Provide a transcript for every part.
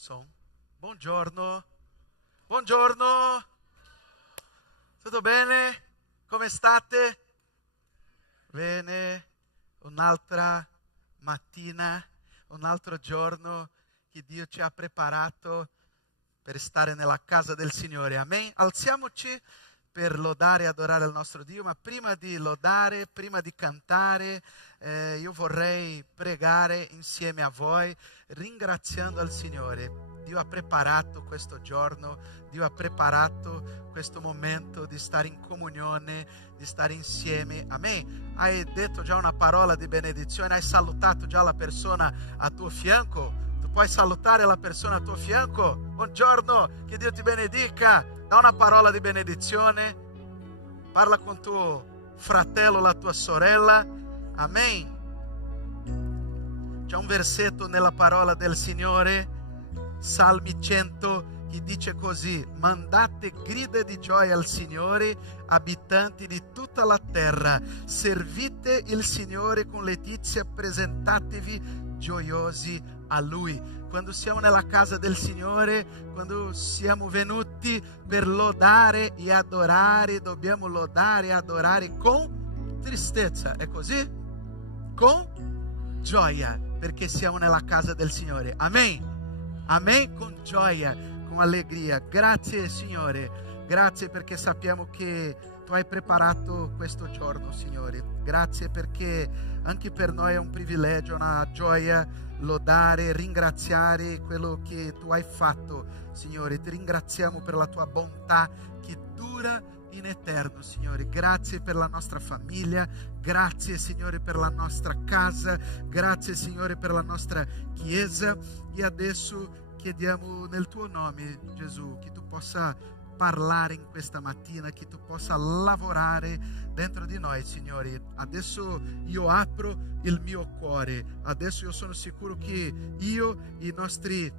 Som. Buongiorno. Buongiorno. Tutto bene? Come state? Bene. Un'altra mattina, un altro giorno che Dio ci ha preparato per stare nella casa del Signore. Amen. Alziamoci per lodare e adorare il nostro Dio, ma prima di lodare, prima di cantare, io vorrei pregare insieme a voi, ringraziando il Signore. Dio ha preparato questo giorno, Dio ha preparato questo momento di stare in comunione, di stare insieme. Amen. Hai detto già una parola di benedizione, hai salutato già la persona a tuo fianco. Tu puoi salutare la persona a tuo fianco. Buongiorno, che Dio ti benedica. Da una parola di benedizione, parla con tuo fratello, la tua sorella. Amen. C'è un versetto nella parola del Signore, Salmi 100, che dice così: mandate grida di gioia al Signore, abitanti di tutta la terra, servite il Signore con letizia, presentatevi gioiosi a Lui. Quando siamo nella casa del Signore, quando siamo venuti per lodare e adorare, dobbiamo lodare e adorare con tristezza, è così? Con gioia, perché siamo nella casa del Signore. Amen. Amen, con gioia, con allegria. Grazie Signore, grazie perché sappiamo che Tu hai preparato questo giorno, Signore. Grazie perché anche per noi è un privilegio, una gioia lodare, ringraziare quello che Tu hai fatto, Signore. Ti ringraziamo per la Tua bontà che dura in eterno, Signore. Grazie per la nostra famiglia, grazie Signore per la nostra casa, grazie Signore per la nostra chiesa. E adesso chiediamo nel Tuo nome, Gesù, che Tu possa parlare in questa mattina, che Tu possa lavorare dentro di noi, Signore. Adesso io apro il mio cuore, adesso io sono sicuro che io e i nostri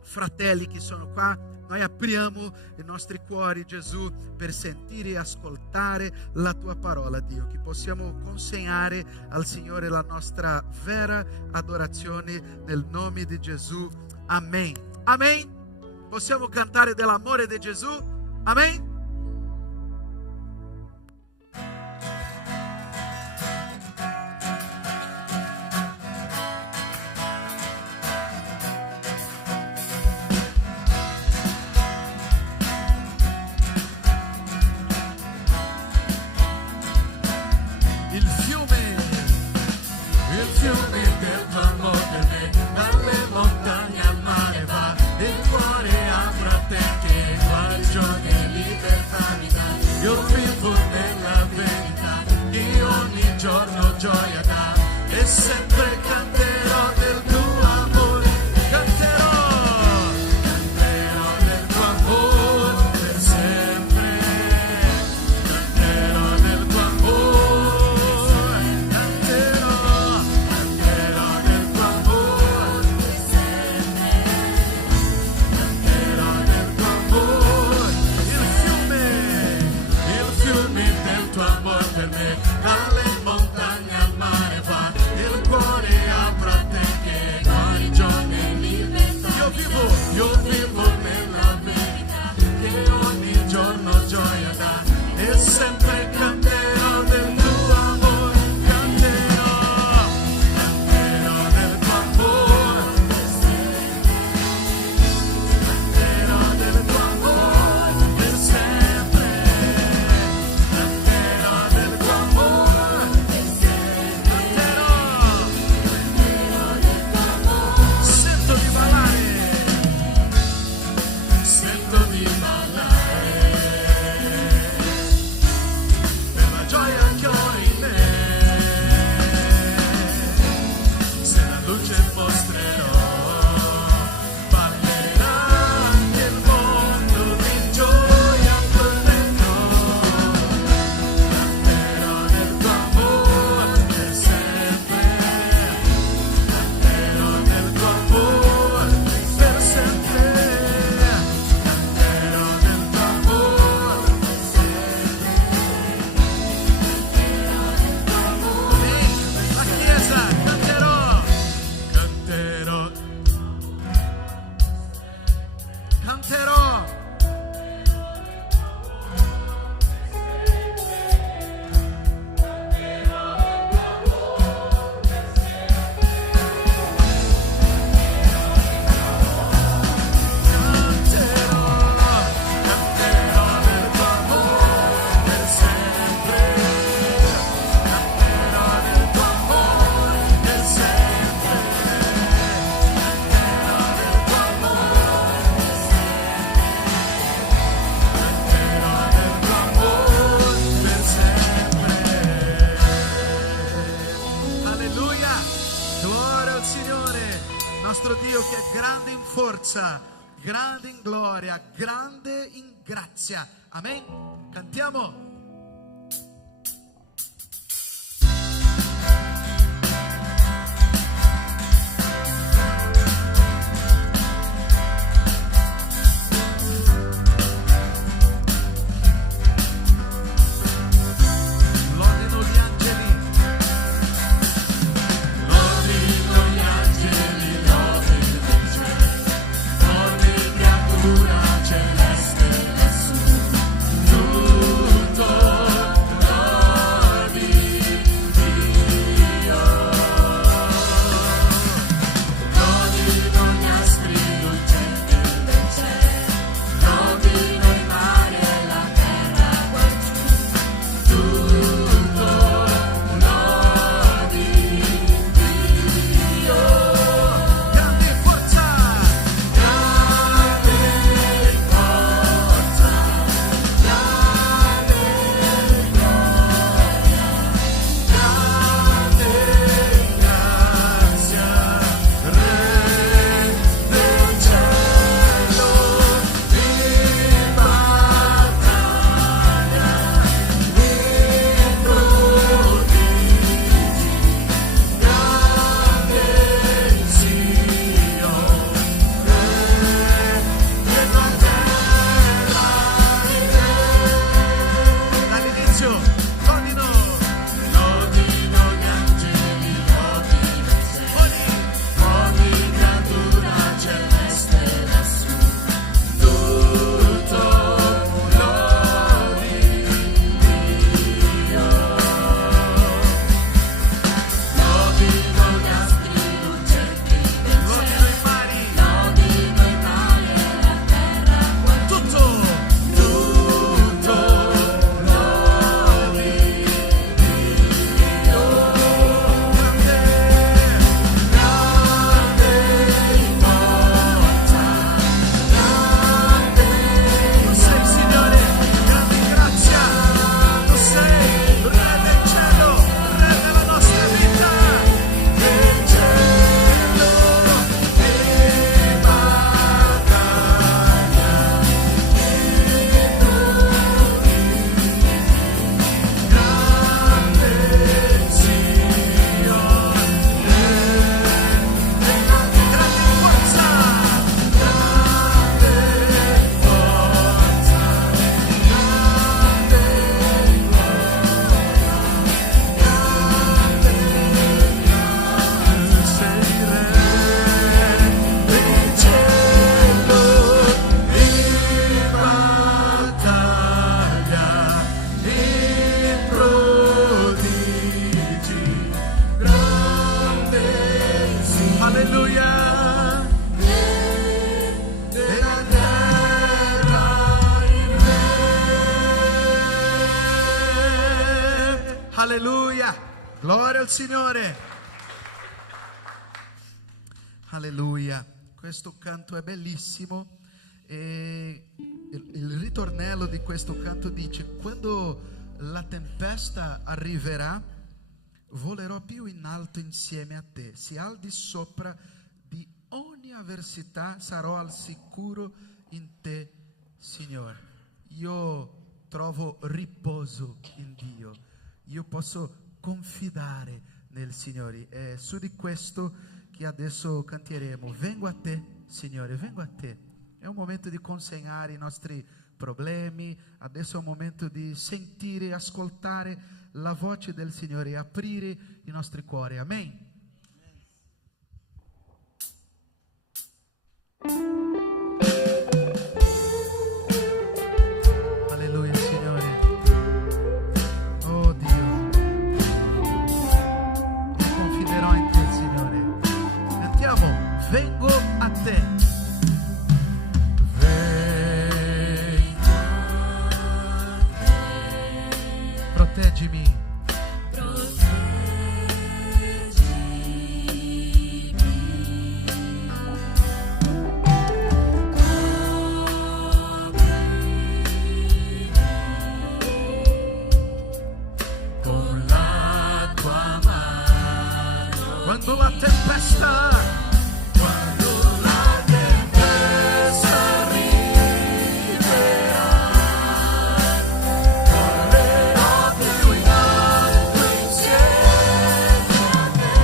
fratelli che sono qua, noi apriamo i nostri cuori, Gesù, per sentire e ascoltare la Tua parola, Dio, che possiamo consegnare al Signore la nostra vera adorazione nel nome di Gesù. Amen. Amen. Possiamo cantare dell'amore di Gesù? Amen. Dalle montagne al mare va il cuore. canterò. Nostro Dio che è grande in forza, grande in gloria, grande in grazia. Amen. Cantiamo. Alleluia, gloria al Signore. Alleluia, questo canto è bellissimo e il ritornello di questo canto dice: quando la tempesta arriverà, volerò più in alto insieme a te, sì, al di sopra di ogni avversità sarò al sicuro in te, Signore. Io trovo riposo in Dio, io posso confidare nel Signore. È su di questo che adesso canteremo: vengo a te, Signore, vengo a te. È un momento di consegnare i nostri problemi, adesso è un momento di sentire, ascoltare la voce del Signore e aprire i nostri cuori. Amen. proteggimi. Quando la tempesta arriverà, correrò più in alto insieme a te,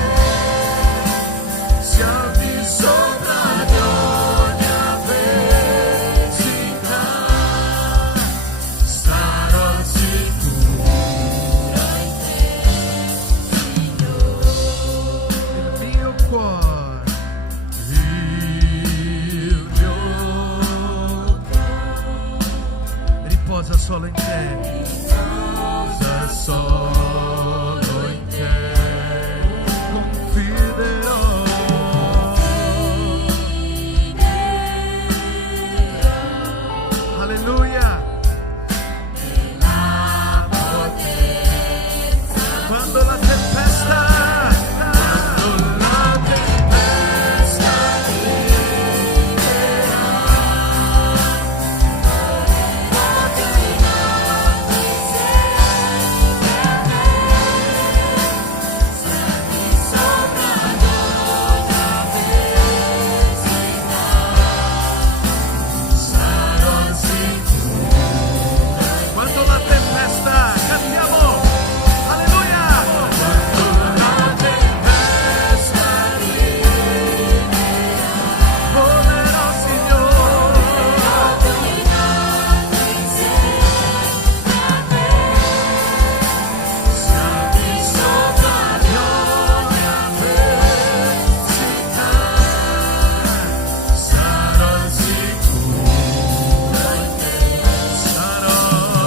se al di sopra di ogni avversità sarò al sicuro in te, Signore. Il mio cuore, riposa solo in te, riposa solo in te, confiderò. Alleluia. Quando la tempesta cantiamo, alleluia. Quando la tempesta volerò, Signore, siamo sopra di ogni avversità, sarò al sicuro in te, sarò al sicuro in te, sarò al sicuro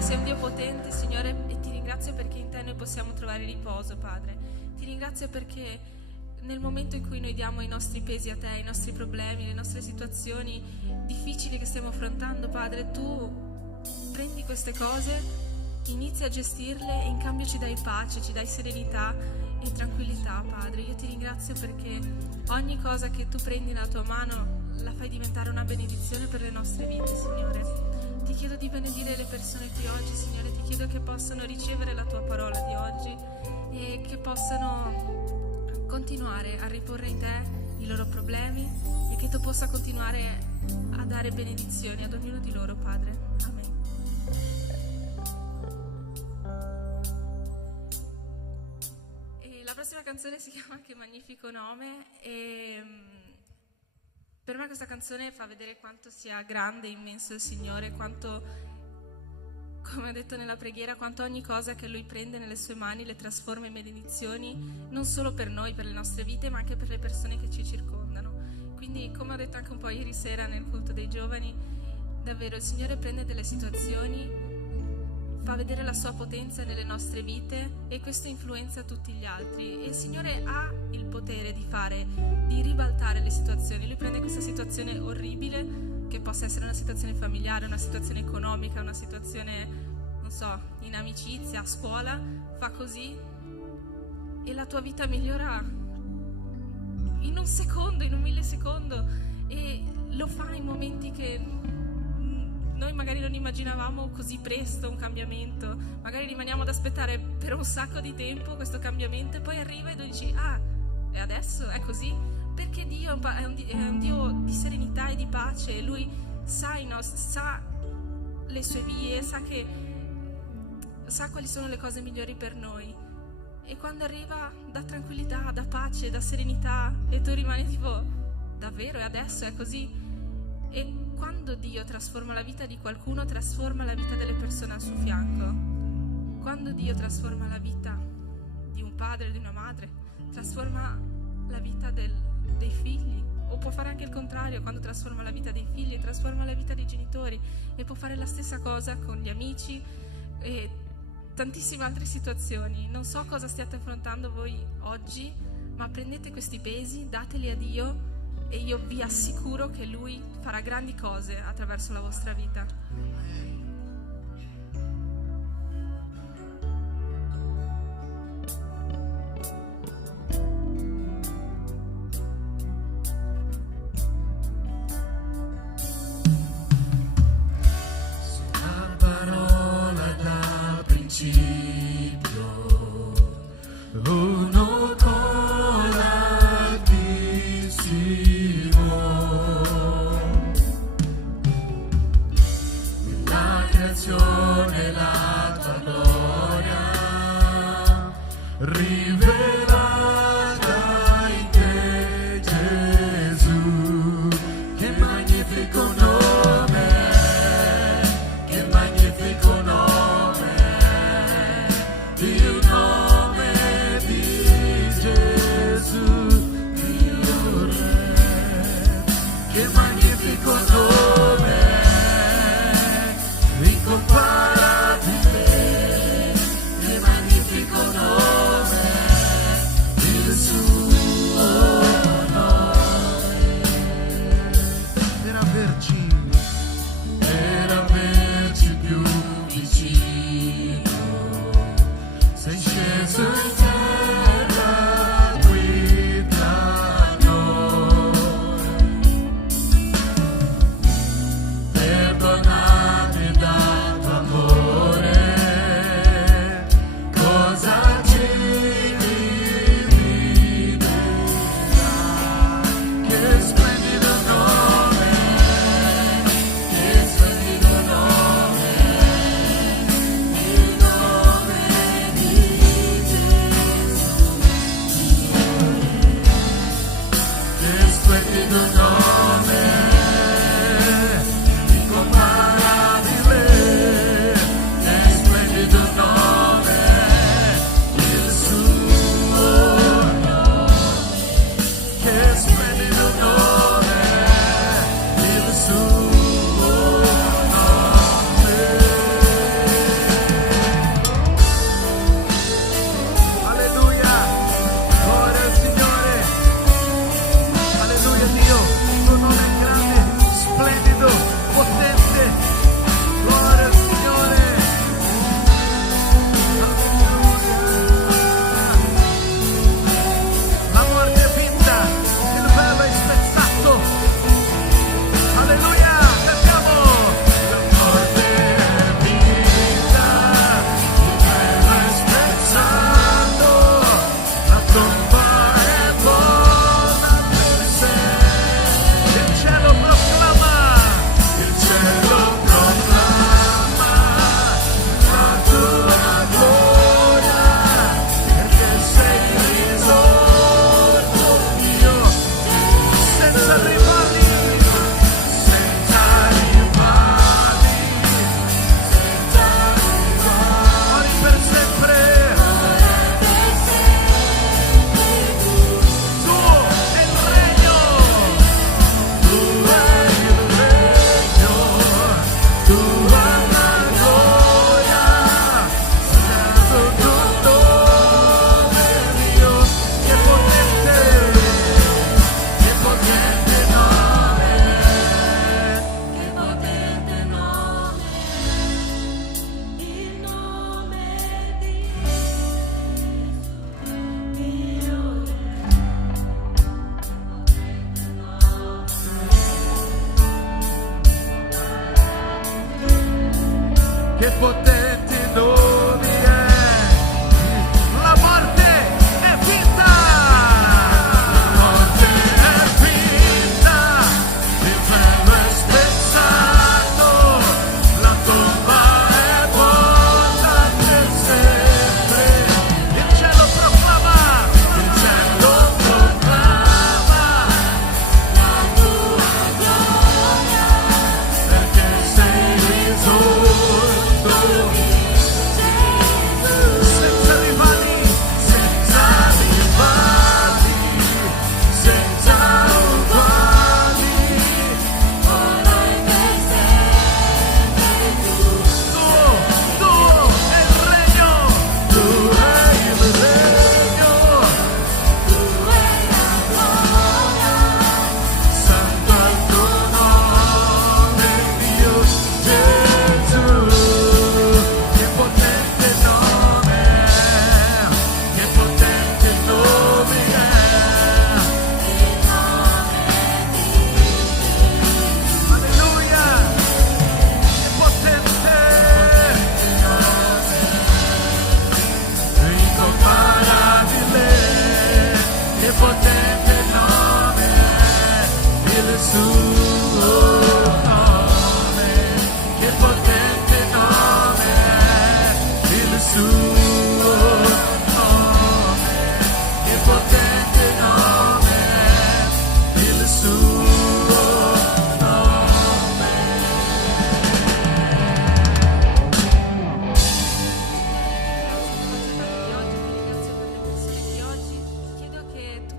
sei un Dio potente, Signore, e ti ringrazio perché in te noi possiamo trovare riposo, Padre. Ti ringrazio perché nel momento in cui noi diamo i nostri pesi a te, i nostri problemi, le nostre situazioni difficili che stiamo affrontando, Padre, tu prendi queste cose, inizi a gestirle e in cambio ci dai pace, ci dai serenità e tranquillità, Padre. Io ti ringrazio perché ogni cosa che tu prendi nella tua mano la fai diventare una benedizione per le nostre vite, Signore. Ti chiedo di benedire le persone qui oggi, Signore, ti chiedo che possano ricevere la tua parola di oggi e che possano continuare a riporre in te i loro problemi e che tu possa continuare a dare benedizioni ad ognuno di loro, Padre. Amen. E la prossima canzone si chiama Che magnifico nome e per me questa canzone fa vedere quanto sia grande e immenso il Signore, quanto, come ho detto nella preghiera, quanto ogni cosa che Lui prende nelle sue mani le trasforma in benedizioni, non solo per noi, per le nostre vite, ma anche per le persone che ci circondano. Quindi, come ho detto anche un po' ieri sera nel culto dei giovani, davvero il Signore prende delle situazioni, fa vedere la sua potenza nelle nostre vite e questo influenza tutti gli altri. E il Signore ha il potere di ribaltare le situazioni. Lui prende questa situazione orribile, che possa essere una situazione familiare, una situazione economica, una situazione, non so, in amicizia, a scuola, fa così e la tua vita migliora in un secondo, in un millisecondo, e lo fa in momenti che noi magari non immaginavamo così presto un cambiamento, magari rimaniamo ad aspettare per un sacco di tempo questo cambiamento e poi arriva e tu dici e adesso è così, perché Dio è un Dio di serenità e di pace e Lui sa le sue vie, sa quali sono le cose migliori per noi, e quando arriva dà tranquillità, dà pace, dà serenità e tu rimani tipo davvero, e adesso è così. E quando Dio trasforma la vita di qualcuno, trasforma la vita delle persone al suo fianco. Quando Dio trasforma la vita di un padre, di una madre, trasforma la vita dei figli, o può fare anche il contrario, quando trasforma la vita dei figli, trasforma la vita dei genitori, e può fare la stessa cosa con gli amici e tantissime altre situazioni. Non so cosa stiate affrontando voi oggi, ma prendete questi pesi, dateli a Dio e io vi assicuro che Lui farà grandi cose attraverso la vostra vita. La parola da principio, uno la tua gloria rivelata in te, Gesù. Che magnifico nome, che magnifico nome, il nome di Gesù, mio Re. Che magnifico nome, incomparabile, che magnifico nome, il suo nome. Per averci più vicino, sei sceso in terra qui tra noi. Perdonate dal tuo amore, cosa ci dividerà? Che splendido nome, che splendido nome, il nome di Gesù. Che splendido nome, incomparabile, che splendido nome, il suo nome. Che splendido nome, il suo nome. Alleluia, gloria al Signore, alleluia Dio.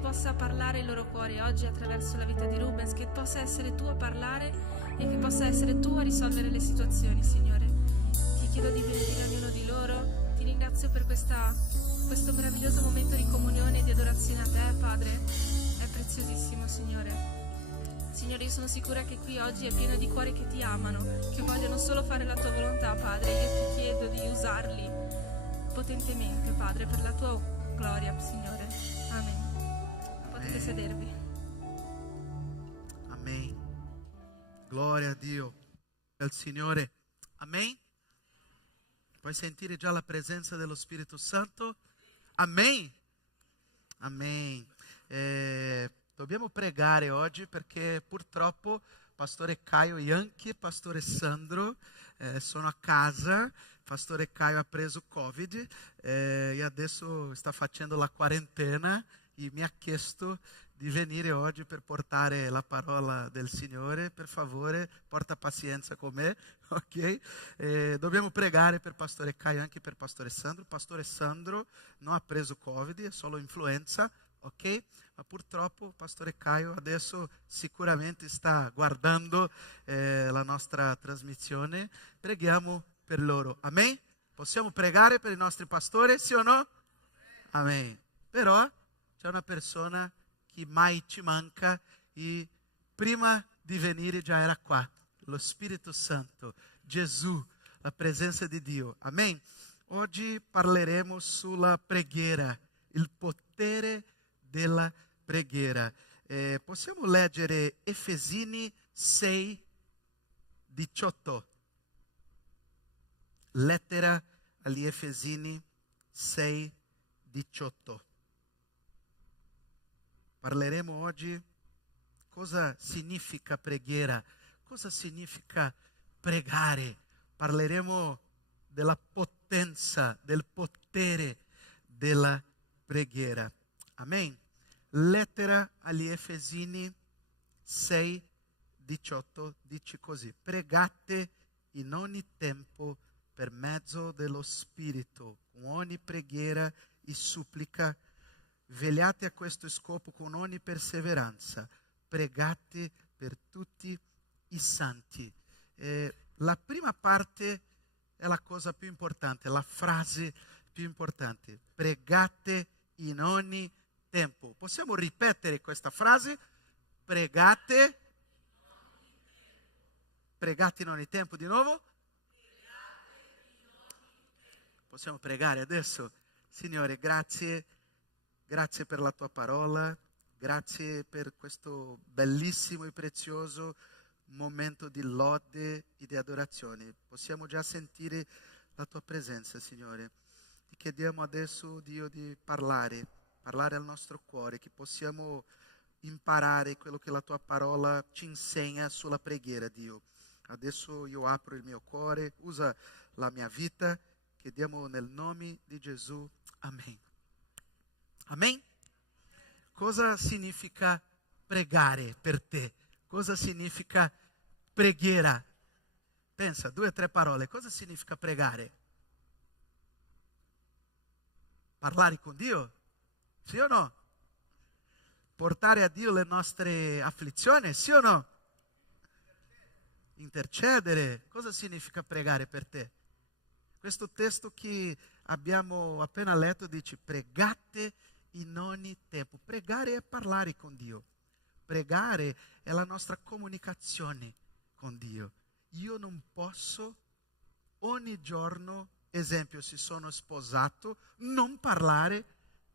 possa parlare il loro cuore oggi attraverso la vita di Rubens, che possa essere tu a parlare e che possa essere tu a risolvere le situazioni, Signore. Ti chiedo di benedire ognuno di loro, ti ringrazio per questo meraviglioso momento di comunione e di adorazione a te, Padre. È preziosissimo, Signore. Signore, io sono sicura che qui oggi è pieno di cuori che ti amano, che vogliono solo fare la tua volontà, Padre. Io ti chiedo di usarli potentemente, Padre, per la tua gloria, Signore. Amen. Potete sedervi. Amen. Gloria a Dio, al Signore. Amen. Puoi sentire già la presenza dello Spirito Santo? Amen. Amen. Dobbiamo pregare oggi perché purtroppo Pastore Caio Yankee e Pastore Sandro sono a casa. Pastore Caio ha preso Covid e adesso sta facendo la quarantena e mi ha chiesto di venire oggi per portare la parola del Signore. Per favore, porta pazienza con me, ok? Dobbiamo pregare per Pastore Caio e anche per Pastore Sandro. Pastore Sandro non ha preso Covid, è solo influenza, ok? Ma purtroppo Pastore Caio adesso sicuramente sta guardando la nostra trasmissione. Preghiamo per loro, amen? Possiamo pregare per i nostri pastori, sì o no? Amen. Però c'è una persona che mai ci manca e prima di venire già era qua, lo Spirito Santo, Gesù, la presenza di Dio, amen? Oggi parleremo sulla preghiera, il potere della preghiera. Possiamo leggere Efesini 6, 18. Lettera agli Efesini 6, 18. Parleremo oggi cosa significa preghiera, cosa significa pregare. Parleremo della potenza, del potere della preghiera. Amen. Lettera agli Efesini 6, 18 dice così: pregate in ogni tempo per mezzo dello Spirito, con ogni preghiera e supplica, vegliate a questo scopo con ogni perseveranza, pregate per tutti i santi. La prima parte è la cosa più importante, la frase più importante, pregate in ogni tempo. Possiamo ripetere questa frase? Pregate in ogni tempo di nuovo? Possiamo pregare adesso? Signore, grazie per la tua parola, grazie per questo bellissimo e prezioso momento di lode e di adorazione. Possiamo già sentire la tua presenza, Signore. Ti chiediamo adesso, Dio, di parlare al nostro cuore, che possiamo imparare quello che la tua parola ci insegna sulla preghiera, Dio. Adesso io apro il mio cuore, usa la mia vita. Chiediamo nel nome di Gesù. Amen. Amen. Cosa significa pregare per te? Cosa significa preghiera? Pensa, 2 o 3 parole. Cosa significa pregare? Parlare con Dio? Sì o no? Portare a Dio le nostre afflizioni? Sì o no? Intercedere. Cosa significa pregare per te? Questo testo che abbiamo appena letto dice: pregate in ogni tempo. Pregare è parlare con Dio. Pregare è la nostra comunicazione con Dio. Io non posso ogni giorno, esempio, se sono sposato, non parlare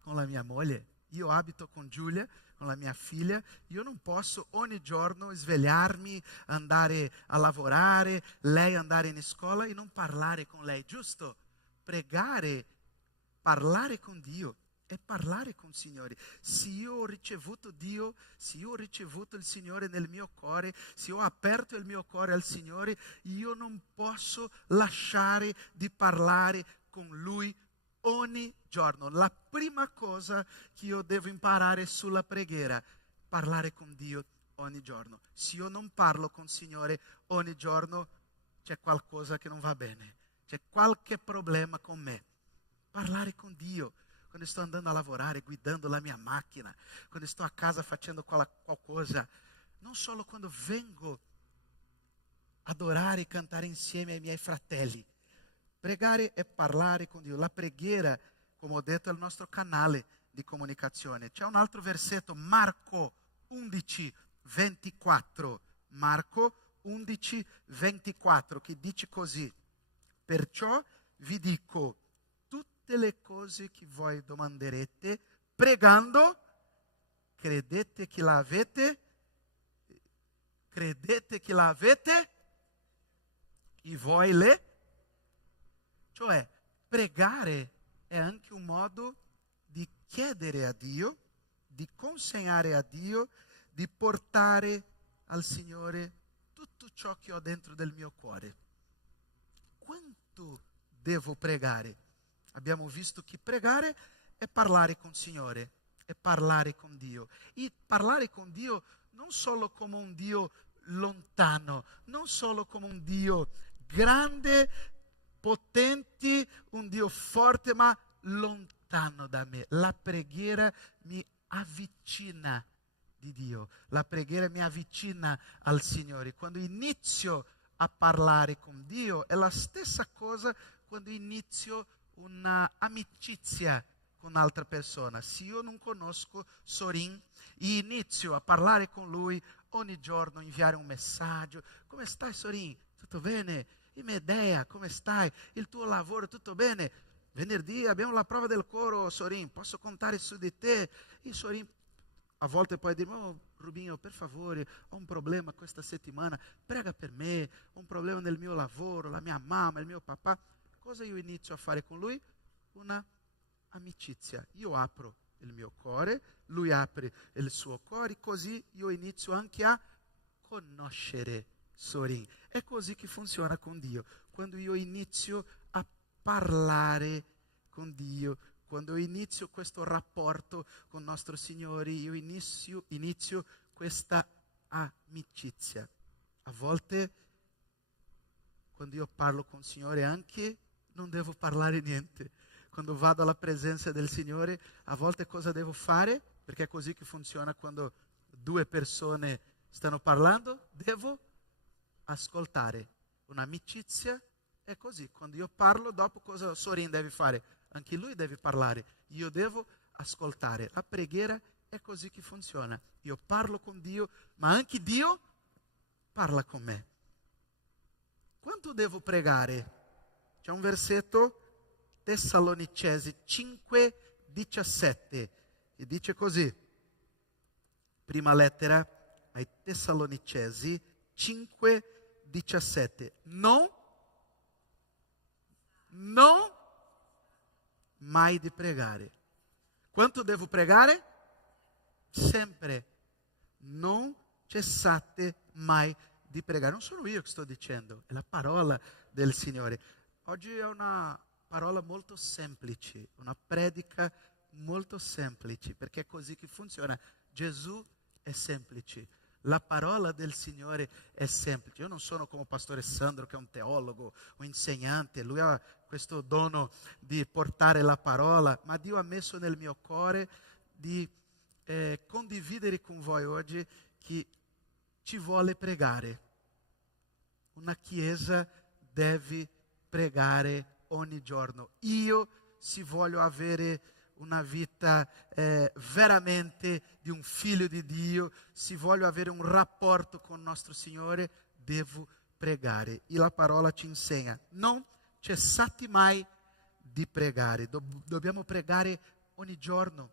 con la mia moglie. Io abito con Giulia, con la mia figlia. Io non posso ogni giorno svegliarmi, andare a lavorare, lei andare in scuola e non parlare con lei, giusto? Pregare, parlare con Dio è parlare con il Signore. Se io ho ricevuto Dio, se io ho ricevuto il Signore nel mio cuore, se ho aperto il mio cuore al Signore, io non posso lasciare di parlare con Lui ogni giorno. La prima cosa che io devo imparare sulla preghiera, parlare con Dio ogni giorno. Se io non parlo con il Signore ogni giorno, c'è qualcosa che non va bene, c'è qualche problema con me. Parlare con Dio. quando sto andando a lavorare, guidando la mia macchina, quando sto a casa facendo qualcosa, non solo quando vengo adorare e cantare insieme ai miei fratelli. Pregare è parlare con Dio. La preghiera, come ho detto, è il nostro canale di comunicazione. C'è un altro versetto, Marco 11, 24. Marco 11, 24, che dice così: perciò vi dico, tutte le cose che voi domanderete, pregando, credete che la avete, e voi le... Cioè, pregare è anche un modo di chiedere a Dio, di consegnare a Dio, di portare al Signore tutto ciò che ho dentro del mio cuore. Quanto devo pregare? Abbiamo visto che pregare è parlare con il Signore, è parlare con Dio. E parlare con Dio non solo come un Dio lontano, non solo come un Dio grande, potente, un Dio forte, ma lontano da me. La preghiera mi avvicina di Dio, la preghiera mi avvicina al Signore. Quando inizio a parlare con Dio è la stessa cosa quando inizio una amicizia con un'altra persona. Se io non conosco Sorin e inizio a parlare con lui ogni giorno, inviare un messaggio: come stai Sorin? Tutto bene? E Medea, come stai? Il tuo lavoro, tutto bene? Venerdì abbiamo la prova del coro, Sorin, posso contare su di te? E Sorin a volte poi dire: oh Rubinho, per favore, ho un problema questa settimana, prega per me, ho un problema nel mio lavoro, la mia mamma, il mio papà. Cosa io inizio a fare con lui? Una amicizia. Io apro il mio cuore, lui apre il suo cuore, così io inizio anche a conoscere Sorin. È così che funziona con Dio. Quando io inizio a parlare con Dio, quando inizio questo rapporto con il nostro Signore, io inizio questa amicizia. A volte, quando io parlo con il Signore, anche non devo parlare niente. Quando vado alla presenza del Signore, a volte cosa devo fare? Perché è così che funziona quando due persone stanno parlando. Devo ascoltare. Un'amicizia è così. Quando io parlo, dopo cosa Sorin deve fare? Anche lui deve parlare. Io devo ascoltare. La preghiera è così che funziona. Io parlo con Dio, ma anche Dio parla con me. Quanto devo pregare? C'è un versetto, Tessalonicesi 5:17, che dice così. Prima lettera ai Tessalonicesi 5:17. Non mai di pregare. Quanto devo pregare? Sempre. Non cessate mai di pregare. Non sono io che sto dicendo, è la parola del Signore. Oggi è una parola molto semplice, una predica molto semplice, perché è così che funziona. Gesù è semplice. La parola del Signore è semplice. Io non sono come Pastore Sandro, che è un teologo, un insegnante. Lui ha questo dono di portare la parola, ma Dio ha messo nel mio cuore di condividere con voi oggi che ci vuole pregare. Una chiesa deve pregare ogni giorno. Io, se voglio avere una vita veramente di un figlio di Dio, se voglio avere un rapporto con il nostro Signore, devo pregare. E la parola ci insegna: non cessate mai di pregare. Dobbiamo pregare ogni giorno.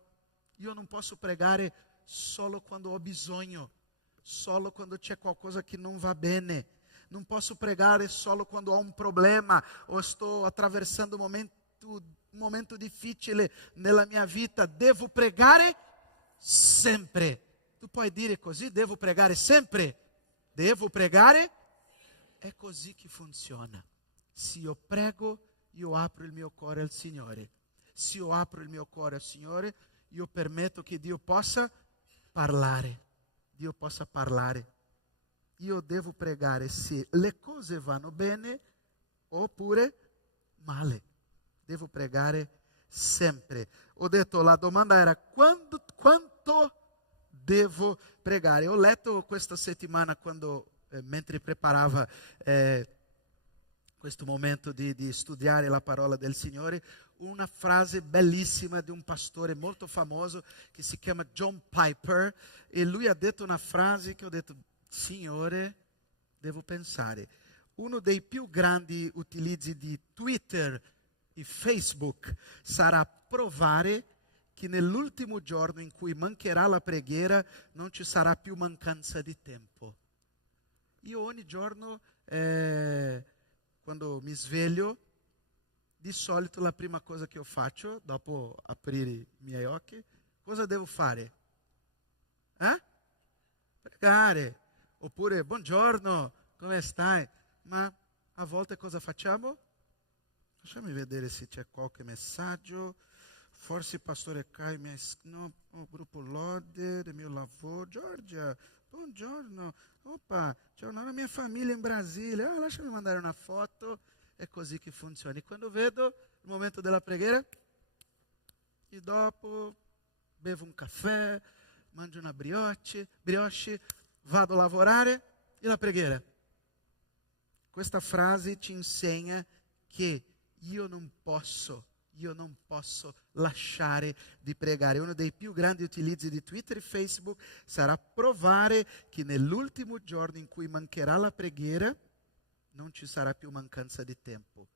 Io non posso pregare solo quando ho bisogno, solo quando c'è qualcosa che non va bene. Non posso pregare solo quando ho un problema o sto attraversando un momento difficile nella mia vita. Devo pregare sempre. Tu puoi dire così: devo pregare sempre. Devo pregare. È così che funziona. Se io prego, io apro il mio cuore al Signore. Se io apro il mio cuore al Signore, io permetto che Dio possa parlare. Dio possa parlare. Io devo pregare se le cose vanno bene oppure male. Devo pregare sempre. Ho detto, la domanda era quanto devo pregare. Ho letto questa settimana mentre preparava questo momento di studiare la parola del Signore, una frase bellissima di un pastore molto famoso che si chiama John Piper, e lui ha detto una frase che ho detto, Signore, devo pensare. Uno dei più grandi utilizzi di Twitter e Facebook sarà provare che nell'ultimo giorno in cui mancherà la preghiera non ci sarà più mancanza di tempo. Io ogni giorno, quando mi sveglio, di solito la prima cosa che io faccio, dopo aprire i miei occhi, cosa devo fare? Pregare. Oppure, buongiorno, come stai? Ma a volte cosa facciamo? Lasciami vedere se c'è qualche messaggio. Forse il pastore Kai no, gruppo Lode del mio lavoro. Giorgia, buongiorno. Opa, c'è una mia famiglia in Brasile. Lasciami mandare una foto. È così che funziona. E quando vedo il momento della preghiera, e dopo bevo un caffè, mangio una brioche, vado a lavorare e la preghiera. Questa frase ci insegna che io non posso lasciare di pregare. Uno dei più grandi utilizzi di Twitter e Facebook sarà provare che nell'ultimo giorno in cui mancherà la preghiera non ci sarà più mancanza di tempo.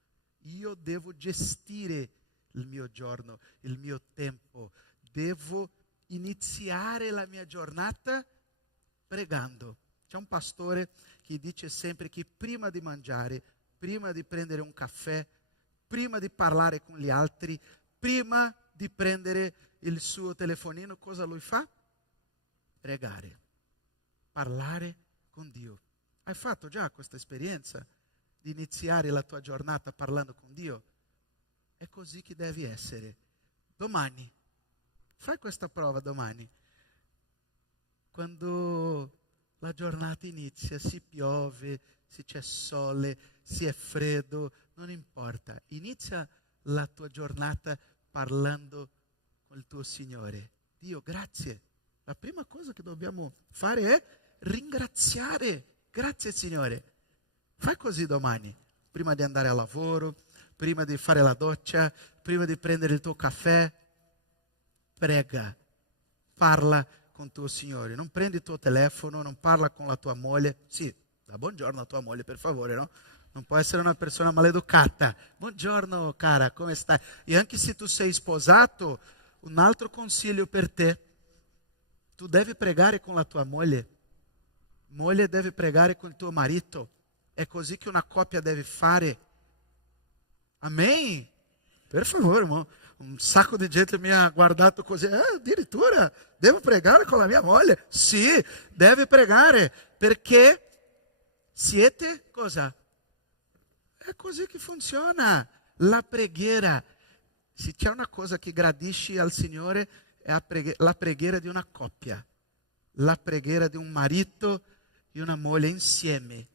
Io devo gestire il mio giorno, il mio tempo. Devo iniziare la mia giornata pregando. C'è un pastore che dice sempre che prima di mangiare, prima di prendere un caffè, prima di parlare con gli altri, prima di prendere il suo telefonino, cosa lui fa? Pregare, parlare con Dio. Hai fatto già questa esperienza di iniziare la tua giornata parlando con Dio? È così che devi essere. Domani, fai questa prova domani. Quando la giornata inizia, si piove, se c'è sole, se è freddo, non importa. Inizia la tua giornata parlando con il tuo Signore. Dio, grazie. La prima cosa che dobbiamo fare è ringraziare. Grazie Signore. Fai così domani, prima di andare al lavoro, prima di fare la doccia, prima di prendere il tuo caffè. Prega, parla con tuo Signore. Non prendi il tuo telefono, non parla con la tua moglie. Sì, da buongiorno a tua moglie, per favore, no? Non può essere una persona maleducata. Buongiorno cara, come stai? E anche se tu sei sposato, un altro consiglio per te. Tu devi pregare con la tua moglie. Moglie deve pregare con il tuo marito. È così che una coppia deve fare. Amen? Per favore, un sacco di gente mi ha guardato così. Addirittura, devo pregare con la mia moglie? Sì, deve pregare. Perché siete cosa? È così che funziona la preghiera. Se c'è una cosa che gradisci al Signore è la preghiera di una coppia. La preghiera di un marito e una moglie insieme.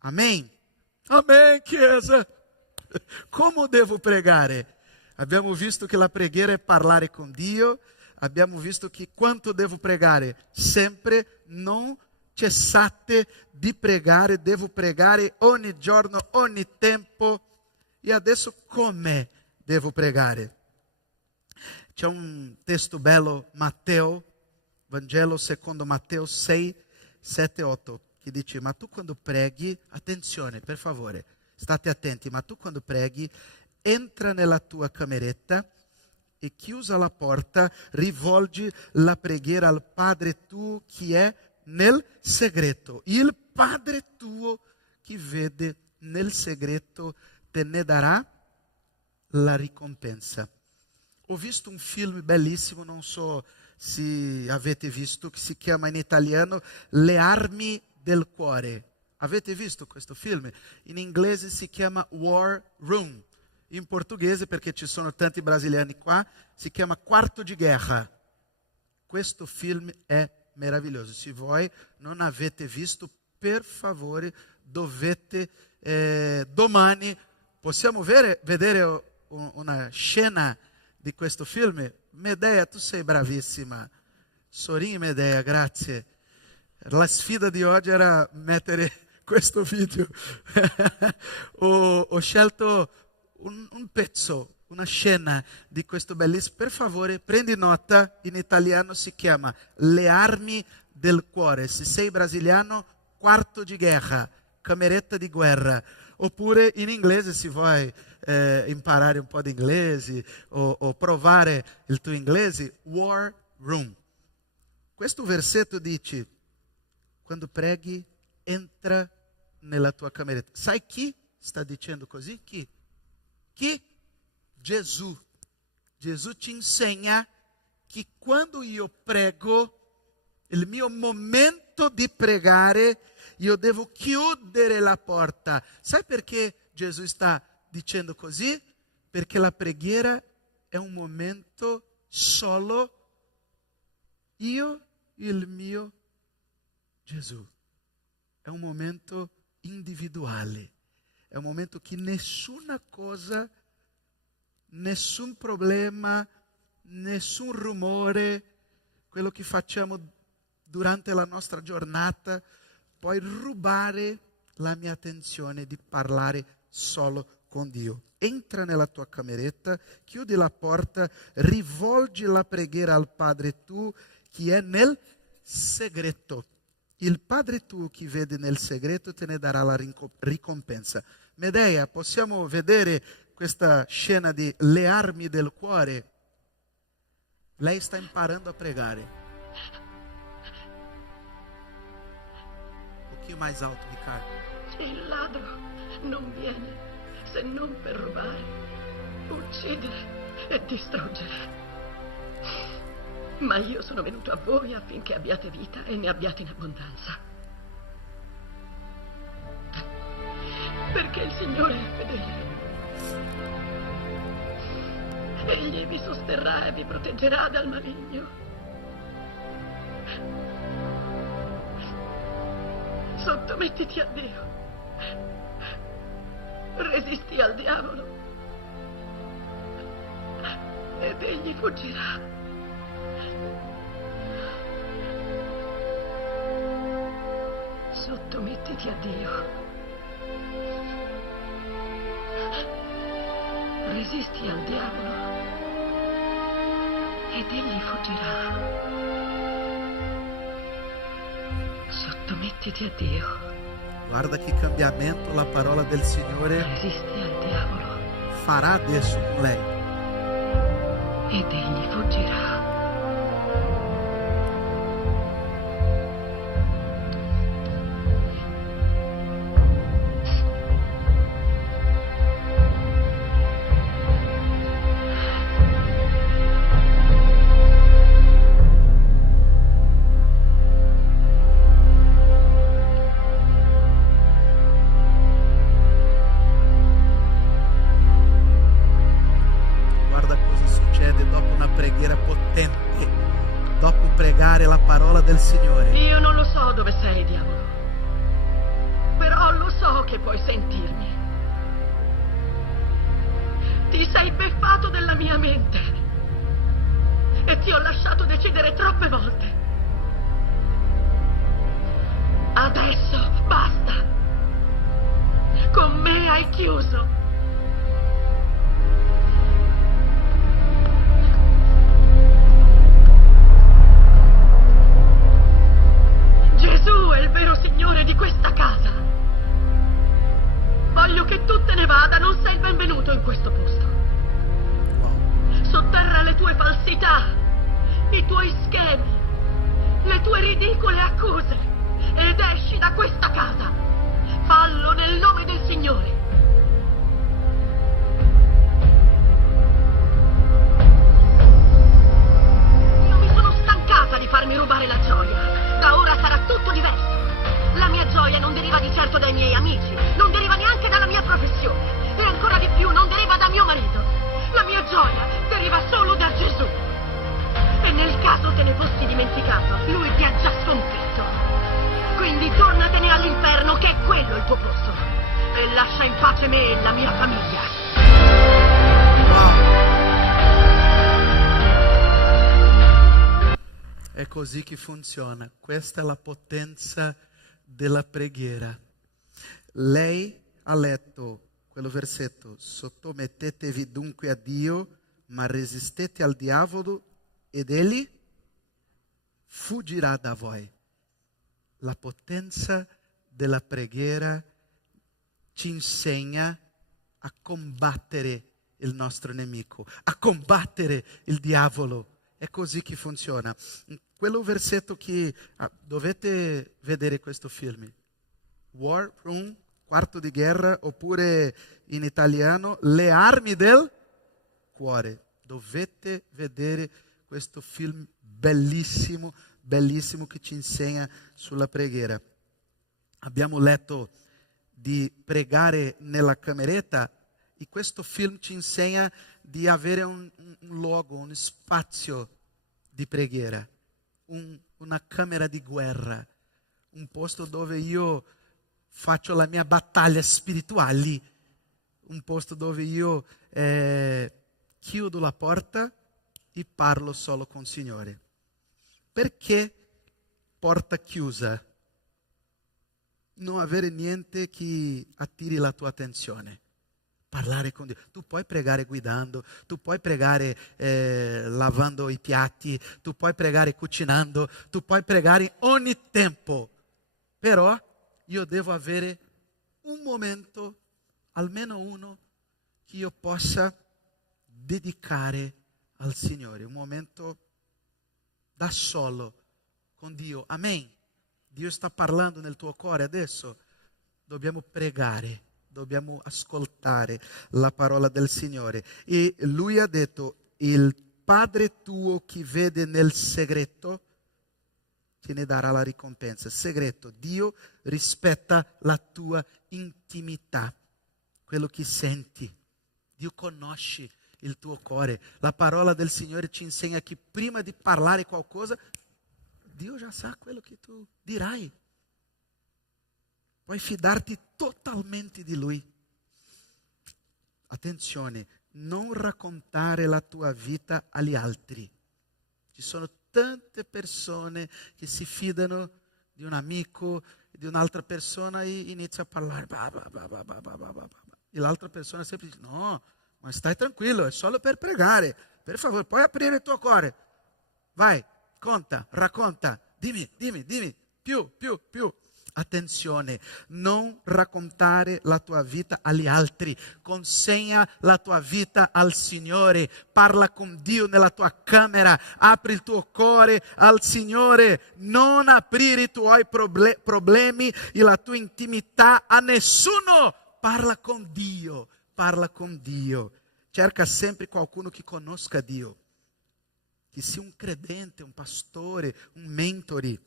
Amen? Amen, Chiesa. Come devo pregare? Abbiamo visto che la preghiera è parlare con Dio. Abbiamo visto che quanto devo pregare? Sempre, non cessate di pregare. Devo pregare ogni giorno, ogni tempo. E adesso come devo pregare? C'è un testo bello, Matteo, Vangelo secondo Matteo 6, 7, 8, che dice, ma tu quando preghi, attenzione per favore, state attenti, ma tu quando preghi, entra nella tua cameretta e chiusa la porta, rivolgi la preghiera al Padre tuo che è nel segreto. Il Padre tuo che vede nel segreto te ne darà la ricompensa. Ho visto un film bellissimo, non so se avete visto, che si chiama in italiano Le armi del cuore. Avete visto questo film? In inglese si chiama War Room. In portoghese, perché ci sono tanti brasiliani qua, si chiama Quarto di Guerra. Questo film è meraviglioso. Se voi non avete visto, per favore, dovete domani, possiamo vedere una scena di questo film. Medea, tu sei bravissima. Sorri Medea, grazie. La sfida di oggi era mettere questo video. Ho scelto un pezzo, una scena di questo bellissimo. Per favore, prendi nota, in italiano si chiama Le armi del cuore. Se sei brasiliano, quarto di guerra, cameretta di guerra. Oppure in inglese, se vuoi imparare un po' di inglese o provare il tuo inglese, war room. Questo versetto dice: quando preghi, entra nella tua cameretta. Sai chi sta dicendo così? Chi? Gesù. Gesù ci insegna che quando io prego, il mio momento di pregare, io devo chiudere la porta. Sai perché Gesù sta dicendo così? Perché la preghiera è un momento solo io e il mio Gesù. È un momento individuale. È un momento che nessuna cosa, nessun problema, nessun rumore, quello che facciamo durante la nostra giornata, puoi rubare la mia attenzione di parlare solo con Dio. Entra nella tua cameretta, chiudi la porta, rivolgi la preghiera al Padre tu che è nel segreto. Il Padre tu che vede nel segreto te ne darà la ricompensa. Medea, possiamo vedere questa scena di Le armi del cuore? Lei sta imparando a pregare. Un pochino mais alto, Riccardo. Il ladro non viene se non per rubare, uccidere e distruggere. Ma io sono venuto a voi affinché abbiate vita e ne abbiate in abbondanza. Perché il Signore è fedele. Egli vi sosterrà e vi proteggerà dal maligno. Sottomettiti a Dio. Resisti al diavolo ed egli fuggirà. Sottomettiti a Dio. Resisti al diavolo ed egli fuggirà. Sottomettiti a Dio. Guarda che cambiamento la parola del Signore Resisti al diavolo farà adesso con lei. ed egli fuggirà. La parola del Signore. Io non lo so dove sei, diavolo, però lo so che puoi sentirmi. Ti sei beffato della mia mente e ti ho lasciato decidere troppe volte. Adesso basta. Con me hai chiuso. Gesù è il vero Signore di questa casa. Voglio che tu te ne vada, non sei il benvenuto in questo posto. Sotterra le tue falsità, i tuoi schemi, le tue ridicole accuse ed esci da questa casa. Fallo nel nome del Signore. Io mi sono stancata di farmi rubare la gioia. Da ora sarà tutto diverso. La mia gioia non deriva di certo dai miei amici, non deriva neanche dalla mia professione e ancora di più non deriva da mio marito. La mia gioia deriva solo da Gesù. E nel caso te ne fossi dimenticato, lui ti ha già sconfitto. Quindi tornatene all'inferno, che è quello il tuo posto, e lascia in pace me e la mia famiglia. Wow. È così che funziona. Questa è la potenza della preghiera. Lei ha letto quello versetto: sottomettetevi dunque a Dio, ma resistete al diavolo ed egli fuggirà da voi. La potenza della preghiera ci insegna a combattere il nostro nemico, a combattere il diavolo. È così che funziona. In quello versetto che dovete vedere questo film, War Room, quarto di guerra, oppure in italiano Le armi del cuore. Dovete vedere questo film bellissimo, bellissimo, che ci insegna sulla preghiera. Abbiamo letto di pregare nella cameretta e questo film ci insegna di avere un luogo, un spazio di preghiera, una camera di guerra, un posto dove io faccio la mia battaglia spirituale, un posto dove io chiudo la porta e parlo solo con il Signore. Perché porta chiusa? Non avere niente che attiri la tua attenzione. Parlare con Dio. Tu puoi pregare guidando, tu puoi pregare lavando i piatti, tu puoi pregare cucinando, tu puoi pregare ogni tempo. Però io devo avere un momento, almeno uno, che io possa dedicare al Signore. Un momento da solo con Dio. Amen. Dio sta parlando nel tuo cuore adesso. Dobbiamo pregare, dobbiamo ascoltare la parola del Signore. E Lui ha detto: il Padre tuo che vede nel segreto te ne darà la ricompensa. Segreto, Dio rispetta la tua intimità, quello che senti. Dio conosce il tuo cuore. La parola del Signore ci insegna che prima di parlare qualcosa, Dio già sa quello che tu dirai. Puoi fidarti totalmente di Lui. Attenzione, non raccontare la tua vita agli altri. Ci sono tante persone che si fidano di un amico, di un'altra persona e inizia a parlare. E l'altra persona sempre dice: no, ma stai tranquillo, è solo per pregare. Per favore, puoi aprire il tuo cuore. Vai, conta, racconta, dimmi, più. Attenzione, non raccontare la tua vita agli altri, consegna la tua vita al Signore, parla con Dio nella tua camera, apri il tuo cuore al Signore, non aprire i tuoi problemi e la tua intimità a nessuno, parla con Dio, cerca sempre qualcuno che conosca Dio, che sia un credente, un pastore, un mentore.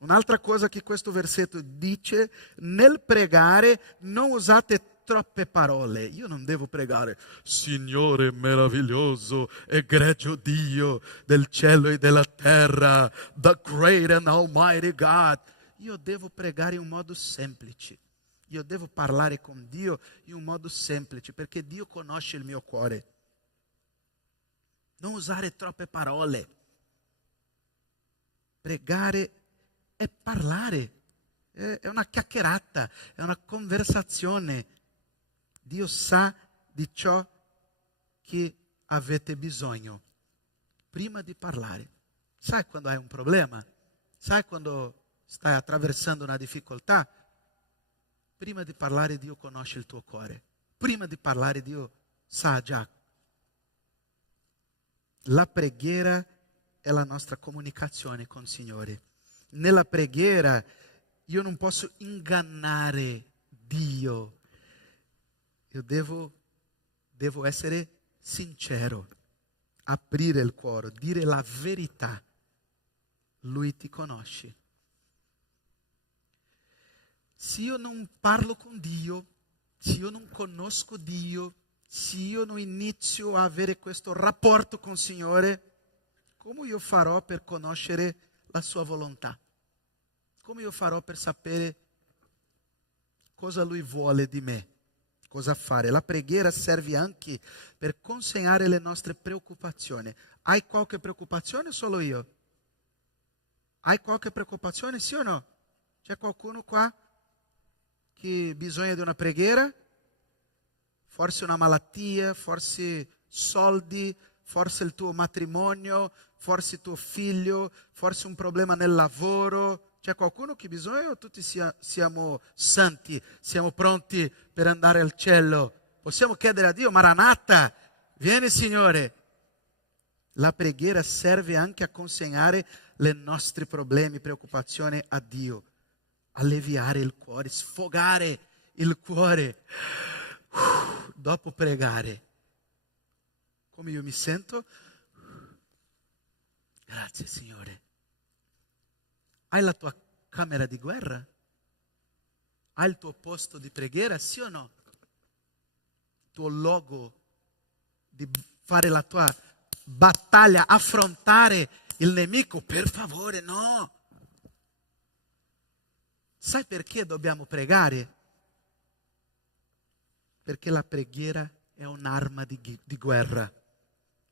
Un'altra cosa che questo versetto dice: nel pregare non usate troppe parole. Io non devo pregare: Signore meraviglioso, egregio Dio del cielo e della terra, the great and almighty God. Io devo pregare in un modo semplice. Io devo parlare con Dio in un modo semplice, perché Dio conosce il mio cuore. Non usare troppe parole. Pregare è parlare, è una chiacchierata, è una conversazione. Dio sa di ciò che avete bisogno prima di parlare. Sai quando hai un problema? Sai quando stai attraversando una difficoltà? Prima di parlare Dio conosce il tuo cuore. Prima di parlare Dio sa già. La preghiera è la nostra comunicazione con il Signore. Nella preghiera io non posso ingannare Dio. Io devo essere sincero, aprire il cuore, dire la verità. Lui ti conosce. Se io non parlo con Dio, se io non conosco Dio, se io non inizio a avere questo rapporto con il Signore, come io farò per conoscere la sua volontà? Come io farò per sapere cosa Lui vuole di me? Cosa fare? La preghiera serve anche per consegnare le nostre preoccupazioni. Hai qualche preoccupazione o solo io? Hai qualche preoccupazione, sì o no? C'è qualcuno qua che bisogna di una preghiera? Forse una malattia, forse soldi, forse il tuo matrimonio, forse tuo figlio, forse un problema nel lavoro. C'è qualcuno che bisogna o tutti siamo santi, siamo pronti per andare al cielo? Possiamo chiedere a Dio, Maranatha, vieni Signore. La preghiera serve anche a consegnare i nostri problemi, preoccupazioni a Dio, alleviare il cuore, sfogare il cuore. Dopo pregare, come io mi sento? Grazie Signore. Hai la tua camera di guerra? Hai il tuo posto di preghiera, sì o no? Il tuo luogo di fare la tua battaglia, affrontare il nemico? Per favore, no. Sai perché dobbiamo pregare? Perché la preghiera è un'arma di guerra.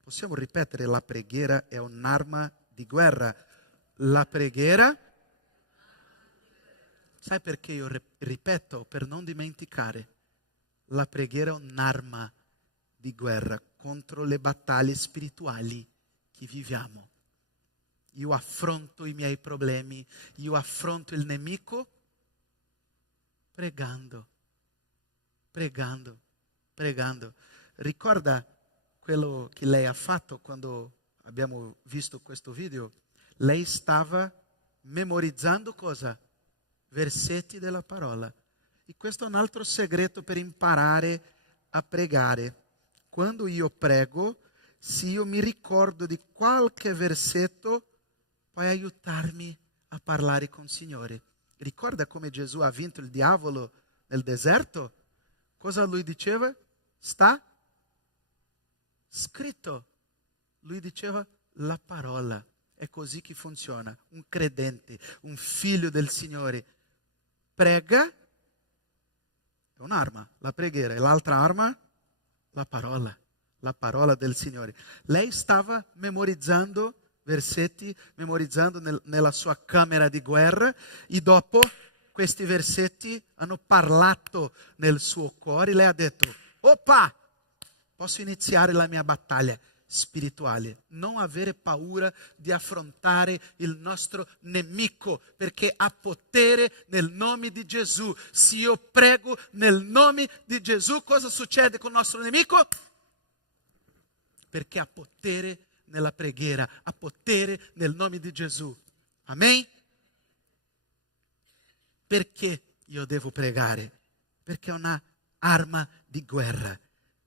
Possiamo ripetere, la preghiera è un'arma di guerra. La preghiera, sai perché io ripeto? Per non dimenticare. La preghiera è un'arma di guerra contro le battaglie spirituali che viviamo. Io affronto i miei problemi, io affronto il nemico pregando. Ricorda quello che lei ha fatto quando abbiamo visto questo video? Lei stava memorizzando cosa? Versetti della parola. E questo è un altro segreto per imparare a pregare. Quando io prego, se io mi ricordo di qualche versetto, puoi aiutarmi a parlare con il Signore. Ricorda come Gesù ha vinto il diavolo nel deserto? Cosa lui diceva? Sta scritto. Lui diceva la parola. È così che funziona. Un credente, un figlio del Signore, prega, è un'arma, la preghiera. E l'altra arma? La parola del Signore. Lei stava memorizzando versetti, memorizzando nella sua camera di guerra, e dopo questi versetti hanno parlato nel suo cuore. Lei ha detto, oppa, posso iniziare la mia battaglia spirituale. Non avere paura di affrontare il nostro nemico, perché ha potere nel nome di Gesù. Se io prego nel nome di Gesù, cosa succede con il nostro nemico? Perché ha potere nella preghiera, ha potere nel nome di Gesù. Amen? Perché io devo pregare? Perché è una arma di guerra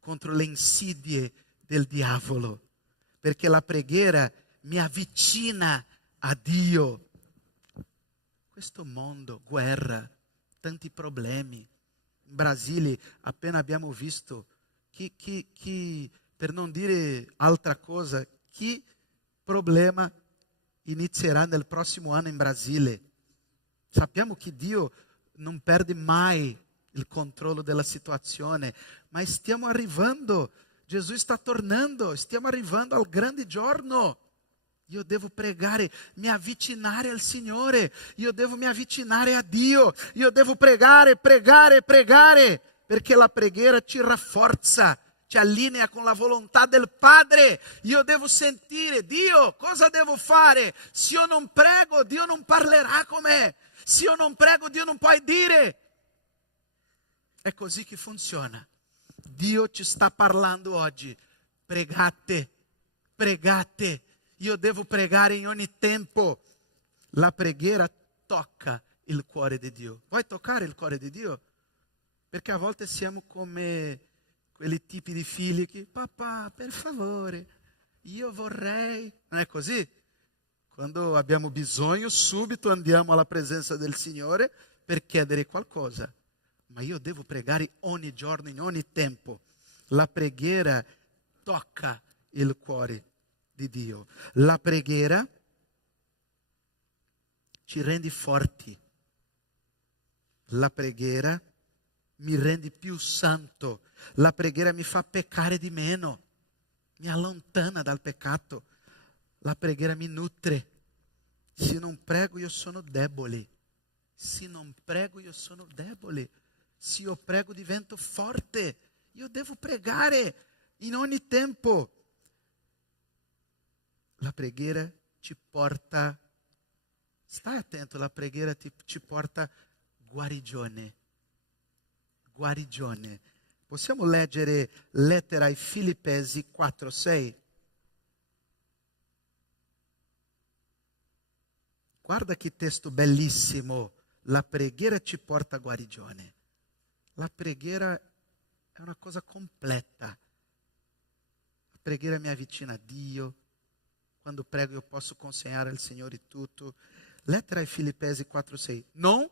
contro le insidie del diavolo. Perché la preghiera mi avvicina a Dio. Questo mondo, guerra, tanti problemi. In Brasile appena abbiamo visto chi per non dire altra cosa, che problema inizierà nel prossimo anno in Brasile. Sappiamo che Dio non perde mai il controllo della situazione, ma stiamo arrivando, Gesù sta tornando, stiamo arrivando al grande giorno. Io devo pregare, mi avvicinare al Signore, io devo mi avvicinare a Dio, io devo pregare, perché la preghiera ci rafforza, ci allinea con la volontà del Padre. Io devo sentire, Dio, cosa devo fare? Se io non prego, Dio non parlerà con me. Se io non prego, Dio non può dire. È così che funziona. Dio ci sta parlando oggi. Pregate. Io devo pregare in ogni tempo. La preghiera tocca il cuore di Dio. Vuoi toccare il cuore di Dio? Perché a volte siamo come quelli tipi di figli che, papà, per favore, io vorrei. Non è così? Quando abbiamo bisogno, subito andiamo alla presenza del Signore per chiedere qualcosa. Ma io devo pregare ogni giorno, in ogni tempo. La preghiera tocca il cuore di Dio. La preghiera ci rende forti. La preghiera mi rende più santo. La preghiera mi fa peccare di meno. Mi allontana dal peccato. La preghiera mi nutre. Se non prego io sono debole. Se non prego io sono debole. Se io prego divento forte. Io devo pregare in ogni tempo. La preghiera ci porta, stai attento, la preghiera ci porta guarigione. Guarigione. Possiamo leggere lettera ai Filippesi 4:6? Guarda che testo bellissimo. La preghiera ci porta guarigione. La preghiera è una cosa completa. La preghiera mi avvicina a Dio. Quando prego io posso consegnare al Signore tutto. Lettera ai Filippesi 4:6. Non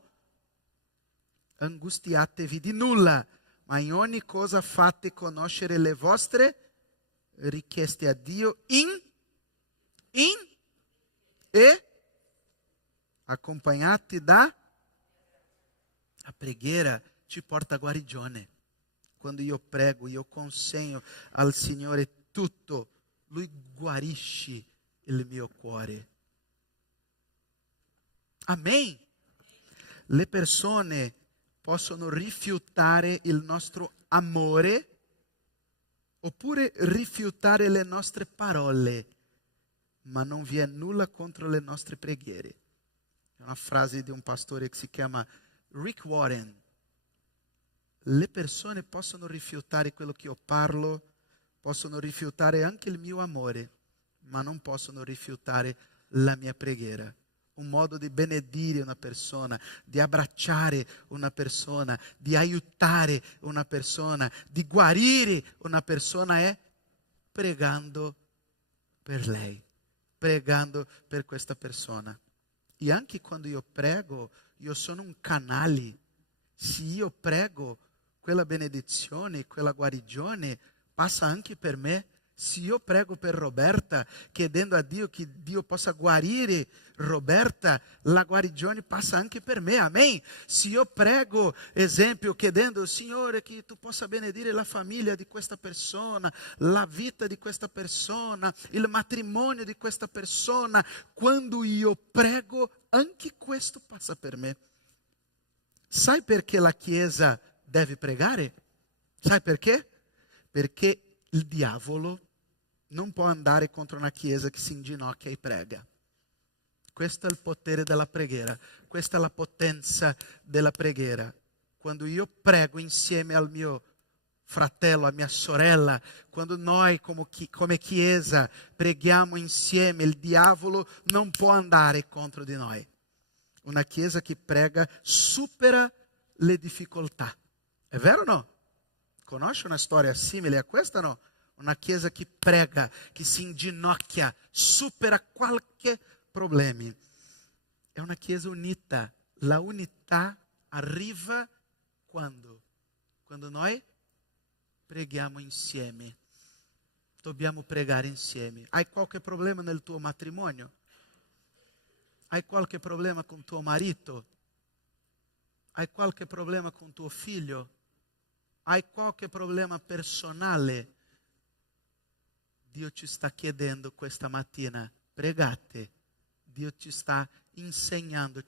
angustiatevi di nulla, ma in ogni cosa fate conoscere le vostre richieste a Dio e accompagnati da la preghiera ci porta a guarigione. Quando io prego, io consegno al Signore tutto, Lui guarisce il mio cuore. Amen. Le persone possono rifiutare il nostro amore oppure rifiutare le nostre parole, ma non vi è nulla contro le nostre preghiere. È una frase di un pastore che si chiama Rick Warren. Le persone possono rifiutare quello che io parlo, possono rifiutare anche il mio amore, ma non possono rifiutare la mia preghiera. Un modo di benedire una persona, di abbracciare una persona, di aiutare una persona, di guarire una persona è pregando per lei, pregando per questa persona. E anche quando io prego, io sono un canale. Se io prego, quella benedizione, quella guarigione passa anche per me. Se io prego per Roberta, chiedendo a Dio che Dio possa guarire Roberta, la guarigione passa anche per me, amen. Se io prego, esempio, chiedendo al Signore che tu possa benedire la famiglia di questa persona, la vita di questa persona, il matrimonio di questa persona, quando io prego, anche questo passa per me. Sai perché la Chiesa deve pregare? Sai perché? Perché il diavolo non può andare contro una Chiesa che si inginocchia e prega. Questo è il potere della preghiera, questa è la potenza della preghiera. Quando io prego insieme al mio fratello, a mia sorella, quando noi come Chiesa preghiamo insieme, il diavolo non può andare contro di noi. Una Chiesa che prega supera le difficoltà. È vero o no? Conosci una storia simile a questa o no? Una Chiesa che prega, che si inginocchia, supera qualche problema. È una Chiesa unita. La unità arriva quando? Quando noi preghiamo insieme. Dobbiamo pregare insieme. Hai qualche problema nel tuo matrimonio? Hai qualche problema con tuo marito? Hai qualche problema con tuo figlio? Hai qualche problema personale? Dio ci sta chiedendo questa mattina, pregate. Dio ci sta insegnando,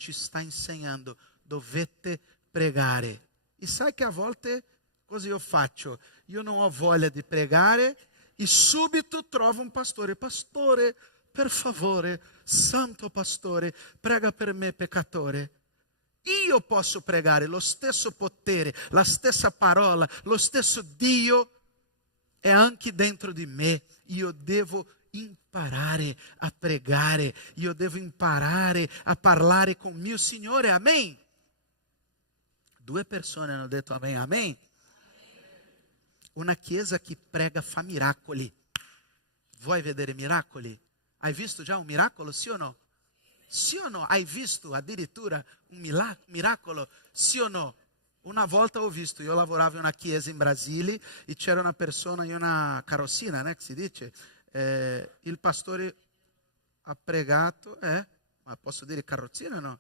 dovete pregare. E sai che a volte cosa io faccio? Io non ho voglia di pregare e subito trovo un pastore. Pastore, per favore, santo pastore, prega per me peccatore. Io posso pregare, lo stesso potere, la stessa parola, lo stesso Dio è anche dentro di me. Io devo imparare a pregare, io devo imparare a parlare con mio Signore, amen. 2 persone hanno detto amen, amen. Una Chiesa che prega fa miracoli. Vuoi vedere miracoli? Hai visto già un miracolo, sì o no? Sì o no? Hai visto addirittura un miracolo, sì o no? Una volta ho visto, io lavoravo in una chiesa in Brasile e c'era una persona in una carrozzina, che si dice, il pastore ha pregato, ma posso dire carrozzina no?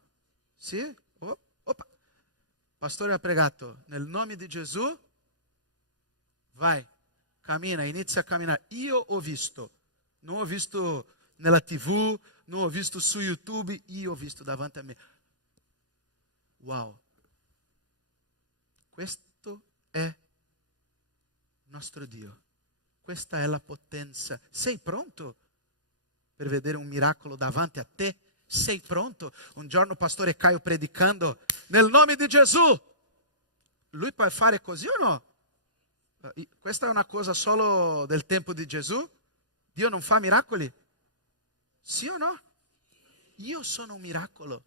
Sì? Opa. Il pastore ha pregato, nel nome di Gesù, vai, cammina, inizia a camminare. Io ho visto, non ho visto nella TV, non ho visto su YouTube, io ho visto davanti a me. Wow. Questo è il nostro Dio. Questa è la potenza. Sei pronto per vedere un miracolo davanti a te? Sei pronto? Un giorno pastore Caio predicando, nel nome di Gesù, lui può fare così o no? Questa è una cosa solo del tempo di Gesù? Dio non fa miracoli? Sì o no? Io sono un miracolo,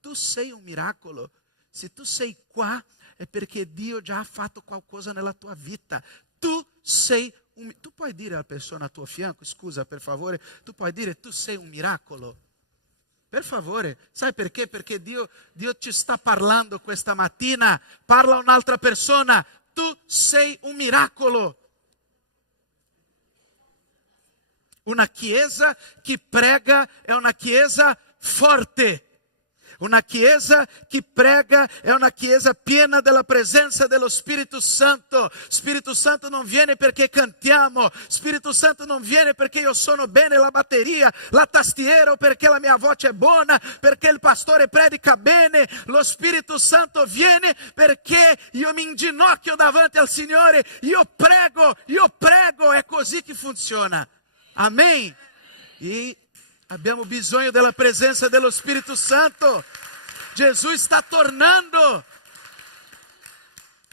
tu sei un miracolo. Se tu sei qua è perché Dio già ha fatto qualcosa nella tua vita. Tu sei tu puoi dire alla persona a tuo fianco, scusa per favore, tu puoi dire tu sei un miracolo. Per favore, sai perché? Perché Dio ci sta parlando questa mattina, parla a un'altra persona, tu sei un miracolo. Una chiesa che prega è una chiesa forte. Una chiesa che prega è una chiesa piena della presenza dello Spirito Santo. Spirito Santo non viene perché cantiamo, Spirito Santo non viene perché io suono bene la batteria, la tastiera, o perché la mia voce è buona, perché il pastore predica bene. Lo Spirito Santo viene perché io mi inginocchio davanti al Signore, io prego, è così che funziona. Amen. E abbiamo bisogno della presenza dello Spirito Santo. Gesù sta tornando.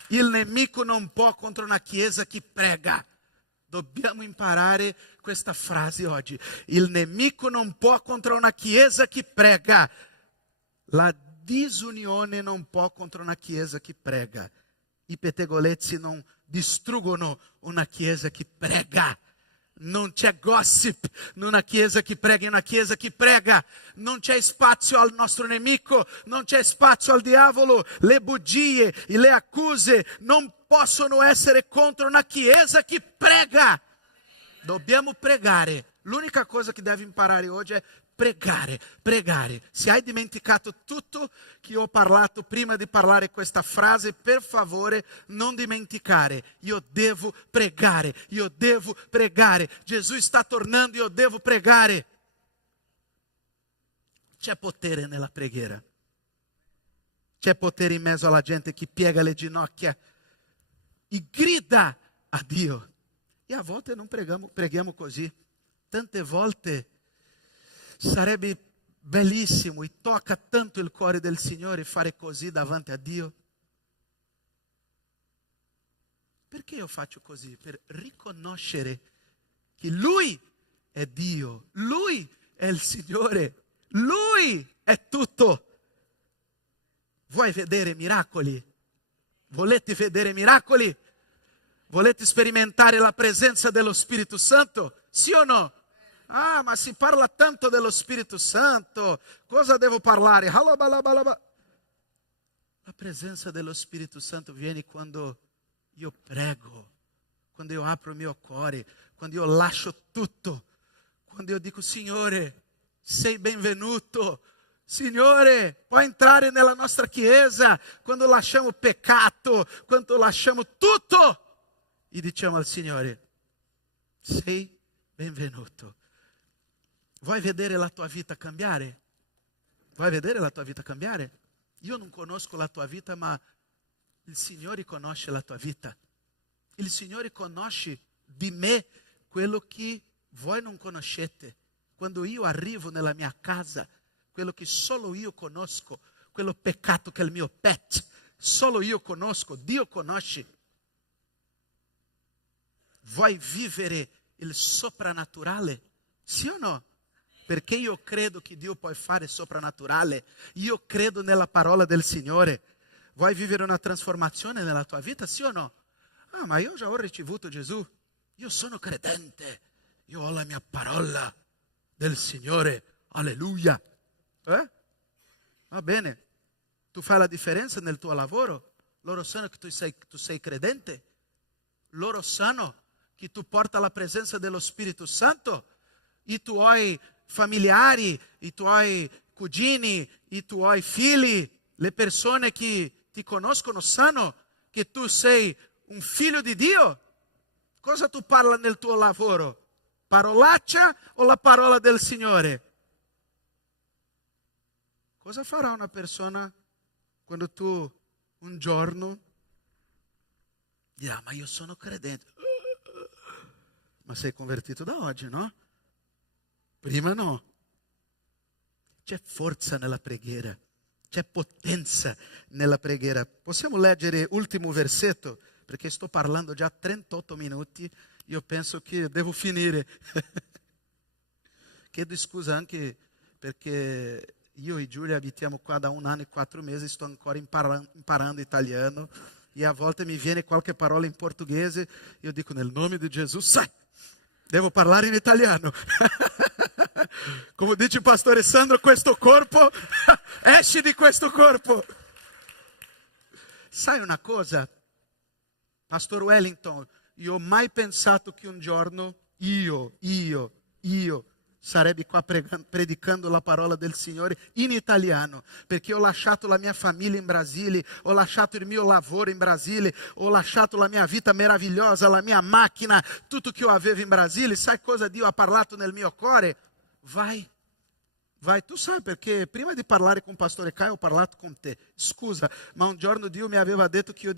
Il nemico non può contro una chiesa che prega. Dobbiamo imparare questa frase oggi. Il nemico non può contro una chiesa che prega. La disunione non può contro una chiesa che prega. I pettegolezzi non distruggono una chiesa che prega. Non c'è gossip in una chiesa che prega, in una chiesa che prega. Non c'è spazio al nostro nemico, non c'è spazio al diavolo. Le bugie e le accuse non possono essere contro una chiesa che prega. Dobbiamo pregare. L'unica cosa che devi imparare oggi è pregare. Se hai dimenticato tutto che ho parlato prima di parlare questa frase, per favore non dimenticare. Io devo pregare. Gesù sta tornando, io devo pregare. C'è potere nella preghiera. C'è potere in mezzo alla gente che piega le ginocchia e grida a Dio. E a volte non preghiamo così. Tante volte sarebbe bellissimo e tocca tanto il cuore del Signore fare così davanti a Dio. Perché io faccio così? Per riconoscere che Lui è Dio, Lui è il Signore, Lui è tutto. Vuoi vedere miracoli? Volete vedere miracoli? Volete sperimentare la presenza dello Spirito Santo? Sì o no? Ah, ma si parla tanto dello Spirito Santo. Cosa devo parlare? La presenza dello Spirito Santo viene quando io prego, quando io apro il mio cuore, quando io lascio tutto, quando io dico Signore, sei benvenuto. Signore, puoi entrare nella nostra chiesa. Quando lasciamo peccato, quando lasciamo tutto e diciamo al Signore, sei benvenuto. Vuoi vedere la tua vita cambiare? Vuoi vedere la tua vita cambiare? Io non conosco la tua vita, ma il Signore conosce la tua vita. Il Signore conosce di me quello che voi non conoscete. Quando io arrivo nella mia casa, quello che solo io conosco, quello peccato che è il mio pet, solo io conosco, Dio conosce. Vuoi vivere il soprannaturale? Sì o no? Perché io credo che Dio può fare soprannaturale. Io credo nella parola del Signore. Vuoi vivere una trasformazione nella tua vita? Sì o no? Ah, ma io già ho ricevuto Gesù. Io sono credente. Io ho la mia parola del Signore. Alleluia. Va bene. Tu fai la differenza nel tuo lavoro. Loro sanno che tu sei credente. Loro sanno che tu porta la presenza dello Spirito Santo. I tuoi familiari, i tuoi cugini, i tuoi figli, le persone che ti conoscono sanno che tu sei un figlio di Dio. Cosa tu parli nel tuo lavoro? Parolaccia o la parola del Signore? Cosa farà una persona quando tu un giorno dirà, ma io sono credente? Ma sei convertito da oggi, no? Prima no. C'è forza nella preghiera, c'è potenza nella preghiera. Possiamo leggere l'ultimo versetto? Perché sto parlando già 38 minuti, io penso che devo finire. Chiedo scusa anche perché io e Giulia abitiamo qua da 1 anno e 4 mesi, sto ancora imparando italiano e a volte mi viene qualche parola in portoghese, io dico nel nome di Gesù, sai, devo parlare in italiano. Come dice il pastore Sandro, questo corpo, esci di questo corpo. Sai una cosa, Pastor Wellington, io ho mai pensato che un giorno io sarebbe qua predicando la parola del Signore in italiano, perché ho lasciato la mia famiglia in Brasile, ho lasciato il mio lavoro in Brasile, ho lasciato la mia vita meravigliosa, la mia macchina, tutto che io avevo in Brasile. Sai cosa Dio ha parlato nel mio cuore? Vai, tu sai perché prima di parlare con il pastore Caio ho parlato con te. Scusa, ma un giorno Dio mi aveva detto che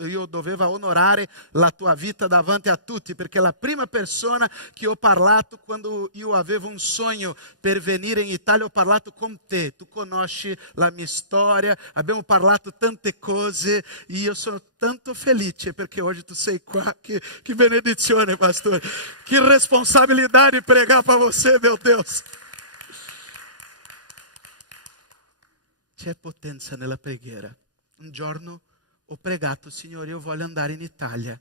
io dovevo onorare la tua vita davanti a tutti, perché la prima persona che ho parlato quando io avevo un sogno per venire in Italia, ho parlato con te. Tu conosci la mia storia, abbiamo parlato tante cose e io sono tanto felice perché oggi tu sei qua. Che benedizione, pastore. Que responsabilidade de pregar para você, meu Deus. C'è potenza nella preghiera. Un giorno ho pregato, Signore, io voglio andare in Italia.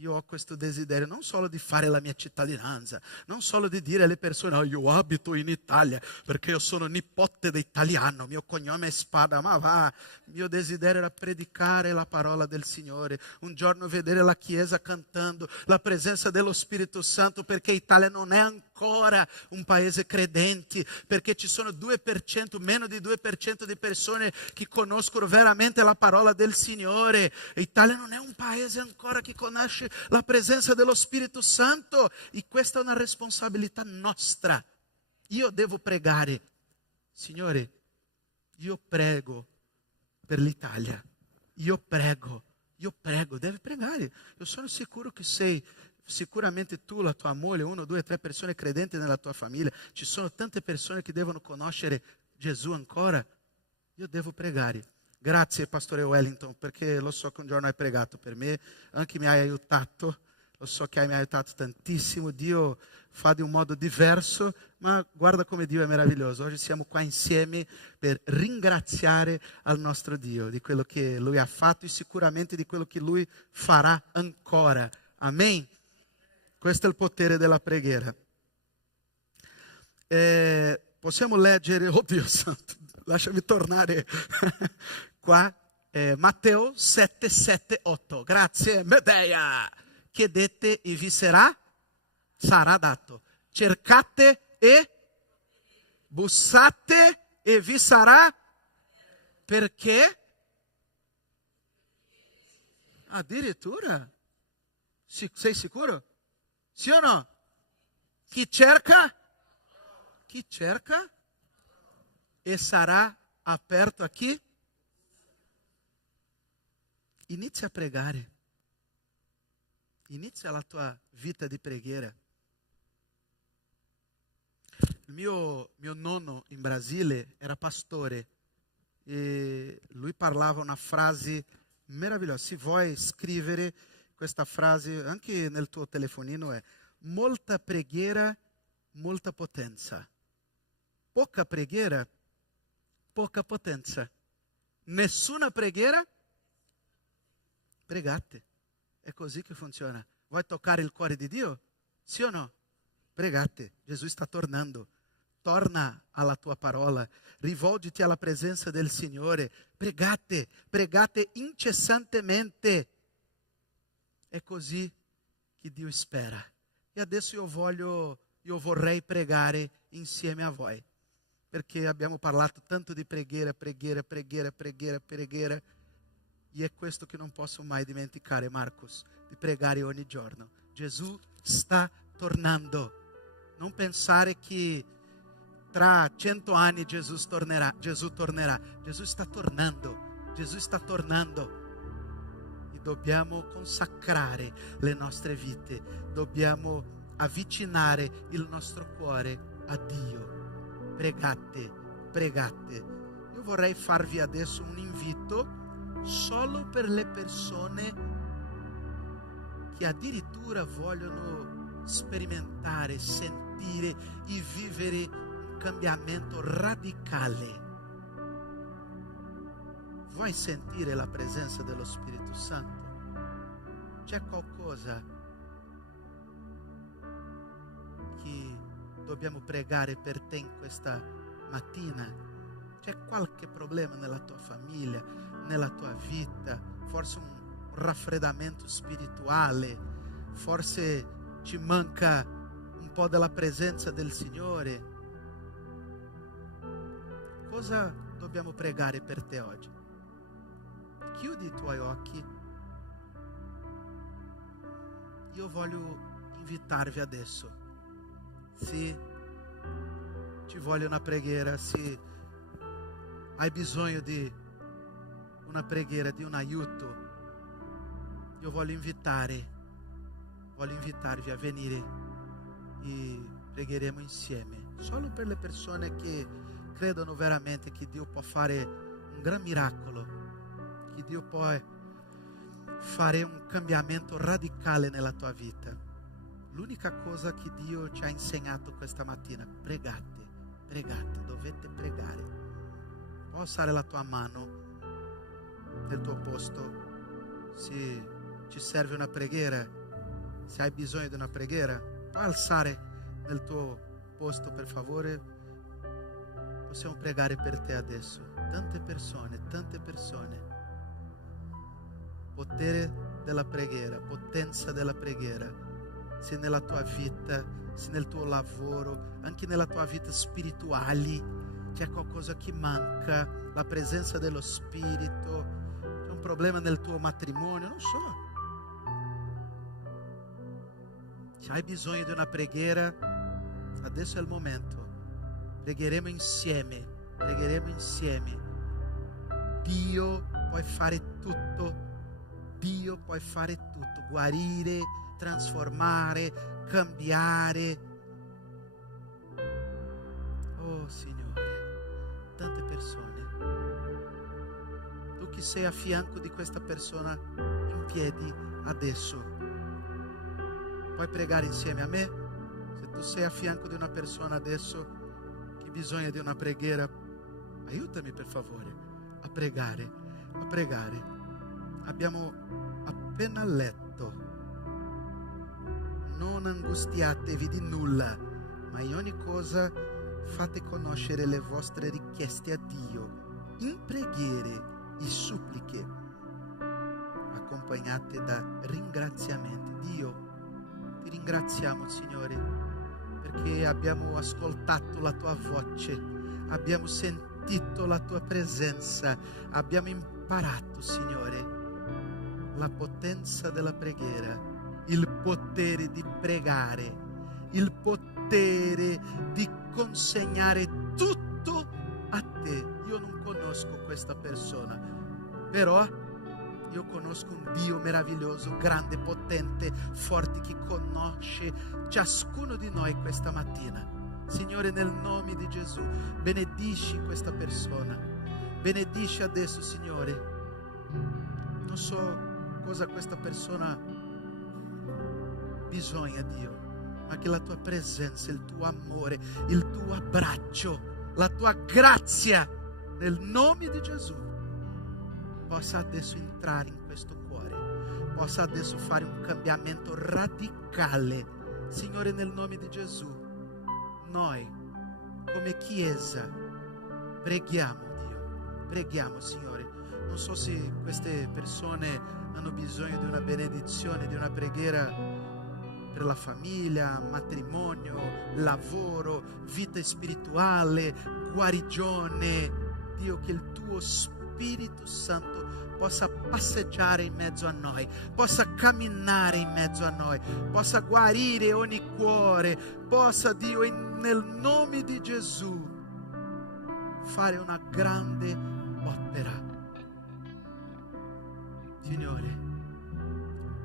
Io ho questo desiderio non solo di fare la mia cittadinanza, non solo di dire alle persone, io abito in Italia perché io sono nipote di italiano, mio cognome è Spada, ma va. Il mio desiderio era predicare la parola del Signore, un giorno vedere la Chiesa cantando, la presenza dello Spirito Santo, perché Italia non è ancora un paese credente, perché ci sono 2%, meno di 2% di persone che conoscono veramente la parola del Signore. Italia non è un paese ancora che conosce la presenza dello Spirito Santo, e questa è una responsabilità nostra. Io devo pregare, Signore, io prego per l'Italia, io prego, devi pregare. Io sono sicuro che sei sicuramente tu, la tua moglie, 1, 2, 3 persone credenti nella tua famiglia, ci sono tante persone che devono conoscere Gesù ancora. Io devo pregare. Grazie pastore Wellington, perché lo so che un giorno hai pregato per me, anche mi hai aiutato, lo so che mi hai aiutato tantissimo. Dio fa di un modo diverso, ma guarda come Dio è meraviglioso. Oggi siamo qua insieme per ringraziare al nostro Dio di quello che Lui ha fatto e sicuramente di quello che Lui farà ancora. Amen. Questo è il potere della preghiera. Possiamo leggere, oh Dio santo, lasciami tornare qua, Matteo 7, 7, 8. Grazie, Medea. Chiedete e vi sarà dato. Cercate e bussate e vi sarà. Perché? Addirittura? Sei sicuro? Sì o no? Chi cerca e sarà aperto a chi? Inizia a pregare. Inizia la tua vita di preghiera. Il mio nonno in Brasile era pastore e lui parlava una frase meravigliosa. Se vuoi scrivere questa frase anche nel tuo telefonino, è: molta preghiera, molta potenza. Poca preghiera, poca potenza. Nessuna preghiera, pregate. È così che funziona. Vuoi toccare il cuore di Dio? Sì o no? Pregate. Gesù sta tornando. Torna alla tua parola. Rivolgiti alla presenza del Signore. Pregate. Pregate incessantemente. È così che Dio spera. E adesso io vorrei pregare insieme a voi. Perché abbiamo parlato tanto di preghiera. E è questo che non posso mai dimenticare, Marcos, di pregare ogni giorno. Gesù sta tornando. Non pensare che tra 100 anni Gesù tornerà. Gesù sta tornando. Gesù sta tornando. E dobbiamo consacrare le nostre vite. Dobbiamo avvicinare il nostro cuore a Dio. Pregate. Io vorrei farvi adesso un invito solo per le persone che addirittura vogliono sperimentare, sentire e vivere un cambiamento radicale. Vuoi sentire la presenza dello Spirito Santo? C'è qualcosa che dobbiamo pregare per te in questa mattina? C'è qualche problema nella tua famiglia, nella tua vita? Forse un raffreddamento spirituale, forse ci manca un po' della presenza del Signore. Cosa dobbiamo pregare per te oggi? Chiudi i tuoi occhi. Io voglio invitarvi adesso. Se ci vuole una preghiera, se hai bisogno di una preghiera, di un aiuto, io voglio invitarvi a venire e pregheremo insieme, solo per le persone che credono veramente che Dio può fare un gran miracolo, che Dio può fare un cambiamento radicale nella tua vita. L'unica cosa che Dio ci ha insegnato questa mattina: pregate, dovete pregare. Puoi alzare la tua mano nel tuo posto se ci serve una preghiera, se hai bisogno di una preghiera. Puoi alzare nel tuo posto, per favore. Possiamo pregare per te adesso. Tante persone. Potere della preghiera, potenza della preghiera. Se nella tua vita, se nel tuo lavoro, anche nella tua vita spirituale c'è qualcosa che manca, la presenza dello Spirito, c'è un problema nel tuo matrimonio, non so. Se hai bisogno di una preghiera, adesso è il momento. Pregheremo insieme. Dio può fare tutto. Guarire, trasformare, cambiare. Oh Signore, tante persone. Tu che sei a fianco di questa persona in piedi adesso, puoi pregare insieme a me? Se tu sei a fianco di una persona adesso che ha bisogno di una preghiera, aiutami per favore a pregare. Abbiamo appena letto: non angustiatevi di nulla, ma in ogni cosa fate conoscere le vostre richieste a Dio in preghiere e suppliche, accompagnate da ringraziamenti. Dio, ti ringraziamo, Signore, perché abbiamo ascoltato la tua voce, abbiamo sentito la tua presenza, abbiamo imparato, Signore, la potenza della preghiera, il potere di pregare, il potere di consegnare tutto a te. Io non conosco questa persona, però io conosco un Dio meraviglioso, grande, potente, forte, che conosce ciascuno di noi questa mattina. Signore, nel nome di Gesù, benedici questa persona. Benedici adesso, Signore. Non so cosa questa persona bisogna, Dio, ma che la tua presenza, il tuo amore, il tuo abbraccio, la tua grazia, nel nome di Gesù, possa adesso entrare in questo cuore, possa adesso fare un cambiamento radicale. Signore, nel nome di Gesù, noi come Chiesa preghiamo, Dio, preghiamo, Signore. Non so se queste persone hanno bisogno di una benedizione, di una preghiera per la famiglia, matrimonio, lavoro, vita spirituale, guarigione. Dio, che il tuo Spirito Spirito Santo possa passeggiare in mezzo a noi, possa camminare in mezzo a noi, possa guarire ogni cuore, possa, Dio, nel nome di Gesù, fare una grande opera. Signore,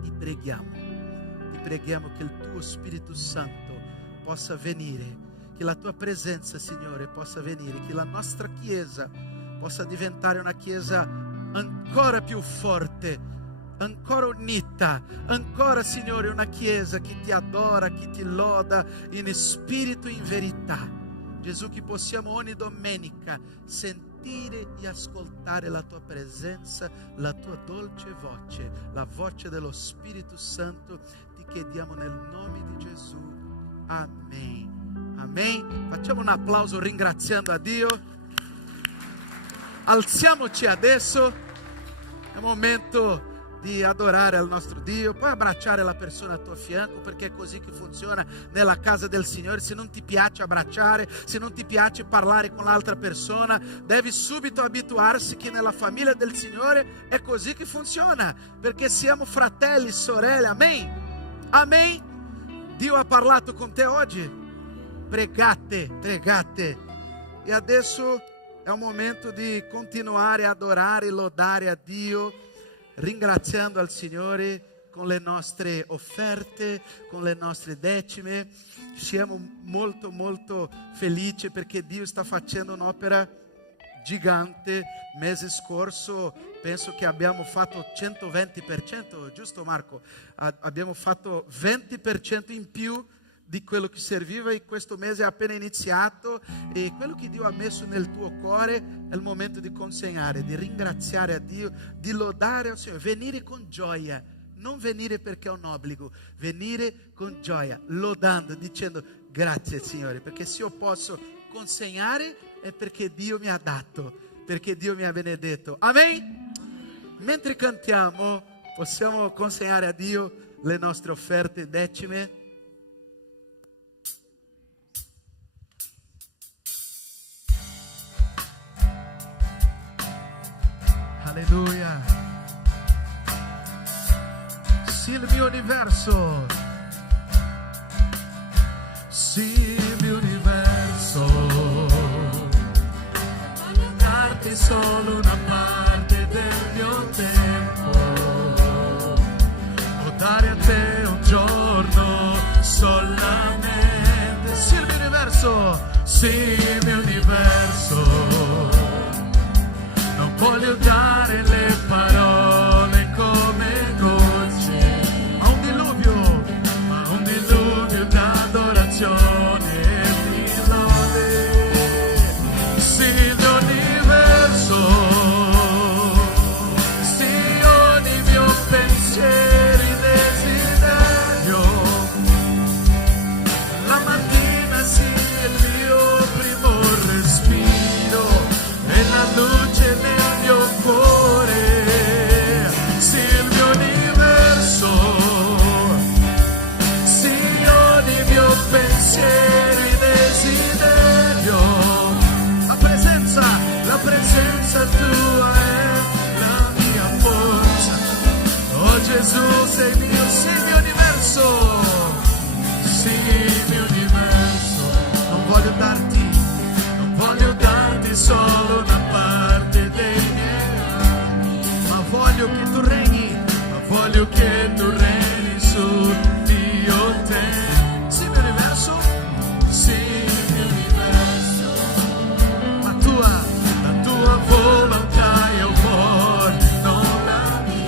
ti preghiamo che il tuo Spirito Santo possa venire, che la tua presenza, Signore, possa venire, che la nostra Chiesa possa diventare una Chiesa ancora più forte, ancora unita, ancora, Signore, una Chiesa che ti adora, che ti loda in spirito e in verità. Gesù, che possiamo ogni domenica sentire e ascoltare la tua presenza, la tua dolce voce, la voce dello Spirito Santo. Ti chiediamo nel nome di Gesù. Amen. Amen. Facciamo un applauso ringraziando a Dio. Alziamoci adesso, è momento di adorare al nostro Dio. Puoi abbracciare la persona al tuo fianco, perché è così che funziona nella casa del Signore. Se non ti piace abbracciare, se non ti piace parlare con l'altra persona, devi subito abituarsi che nella famiglia del Signore è così che funziona, perché siamo fratelli, sorelle. Amen? Amen? Dio ha parlato con te oggi? Pregate. E adesso è un momento di continuare a adorare e lodare a Dio, ringraziando al Signore con le nostre offerte, con le nostre decime. Siamo molto felici perché Dio sta facendo un'opera gigante. Mese scorso penso che abbiamo fatto 120%, giusto Marco? Abbiamo fatto 20% in più di quello che serviva, e questo mese è appena iniziato, e quello che Dio ha messo nel tuo cuore è il momento di consegnare, di ringraziare a Dio, di lodare al Signore, venire con gioia, non venire perché è un obbligo, venire con gioia, lodando, dicendo grazie Signore, perché se io posso consegnare è perché Dio mi ha dato, perché Dio mi ha benedetto. Amen? Mentre cantiamo possiamo consegnare a Dio le nostre offerte decime. Alleluia. Sì, il mio universo. Sì, il mio universo. Voglio darti solo una parte del mio tempo. O dare a te un giorno solamente. Sì, il mio universo. Sì, il mio universo. Voglio dare le parole come gocce a un diluvio d'adorazione e di lode. Sì, il mio universo, sì, ogni mio pensiero e desiderio. La mattina sì, il mio primo respiro e la luce nel cuore, sì, il mio universo, sì, ogni mio pensiero e desiderio. La presenza tua è la mia forza. Oh Gesù, sei mio, sì, il mio universo, sì, il mio universo. Non voglio darti solo una parte dei miei anni, ma voglio che tu regni, su Dio te. Sì, mio universo, sì, mio universo, la tua volontà io voglio, non la mia.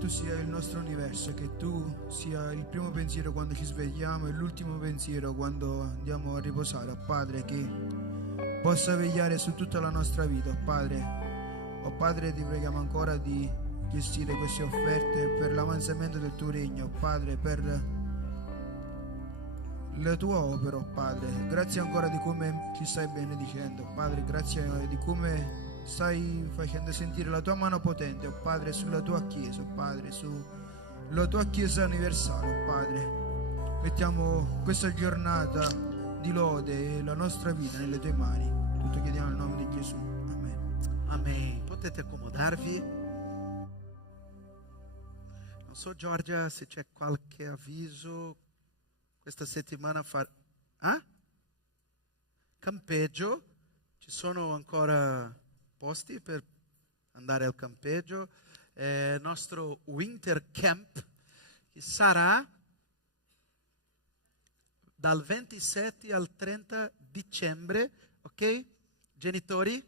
tu sia il nostro universo, che tu sia il primo pensiero quando ci svegliamo e l'ultimo pensiero quando andiamo a riposare, oh Padre, che possa vegliare su tutta la nostra vita, oh Padre. Oh Padre, ti preghiamo ancora di gestire queste offerte per l'avanzamento del tuo regno, oh Padre, per la tua opera, oh Padre. Grazie ancora di come ci stai benedicendo, oh Padre, grazie di come stai facendo sentire la tua mano potente, oh Padre, sulla tua Chiesa, oh Padre, sulla tua Chiesa universale, oh Padre. Mettiamo questa giornata di lode e la nostra vita nelle tue mani. Tutto chiediamo nel nome di Gesù. Amen. Amen. Potete accomodarvi. Non so, Giorgia, se c'è qualche avviso. Questa settimana campeggio. Ci sono ancora posti per andare al campeggio. Nostro winter camp che sarà dal 27 al 30 dicembre, ok? Genitori,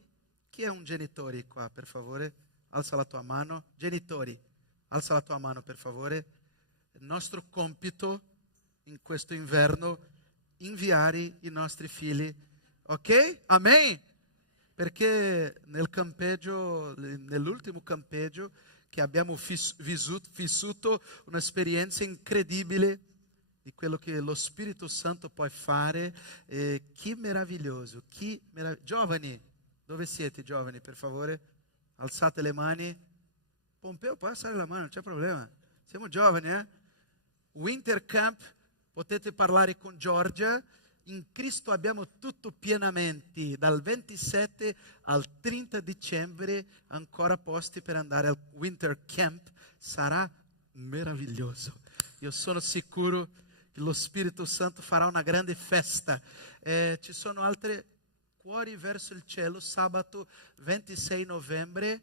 chi è un genitore qua, per favore? Alza la tua mano. Genitori, alza la tua mano, per favore. Il nostro compito in questo inverno, inviare i nostri figli, ok? Amen? Perché nel campeggio, nell'ultimo campeggio che abbiamo vissuto un'esperienza incredibile di quello che lo Spirito Santo può fare. Che meraviglioso, giovani, dove siete giovani, per favore? Alzate le mani. Pompeo, puoi alzare la mano, non c'è problema. Siamo giovani, Winter Camp, potete parlare con Giorgia. In Cristo abbiamo tutto pienamente, dal 27 al 30 dicembre, ancora posti per andare al Winter Camp. Sarà meraviglioso. Io sono sicuro che lo Spirito Santo farà una grande festa. Ci sono altri cuori verso il cielo, sabato 26 novembre,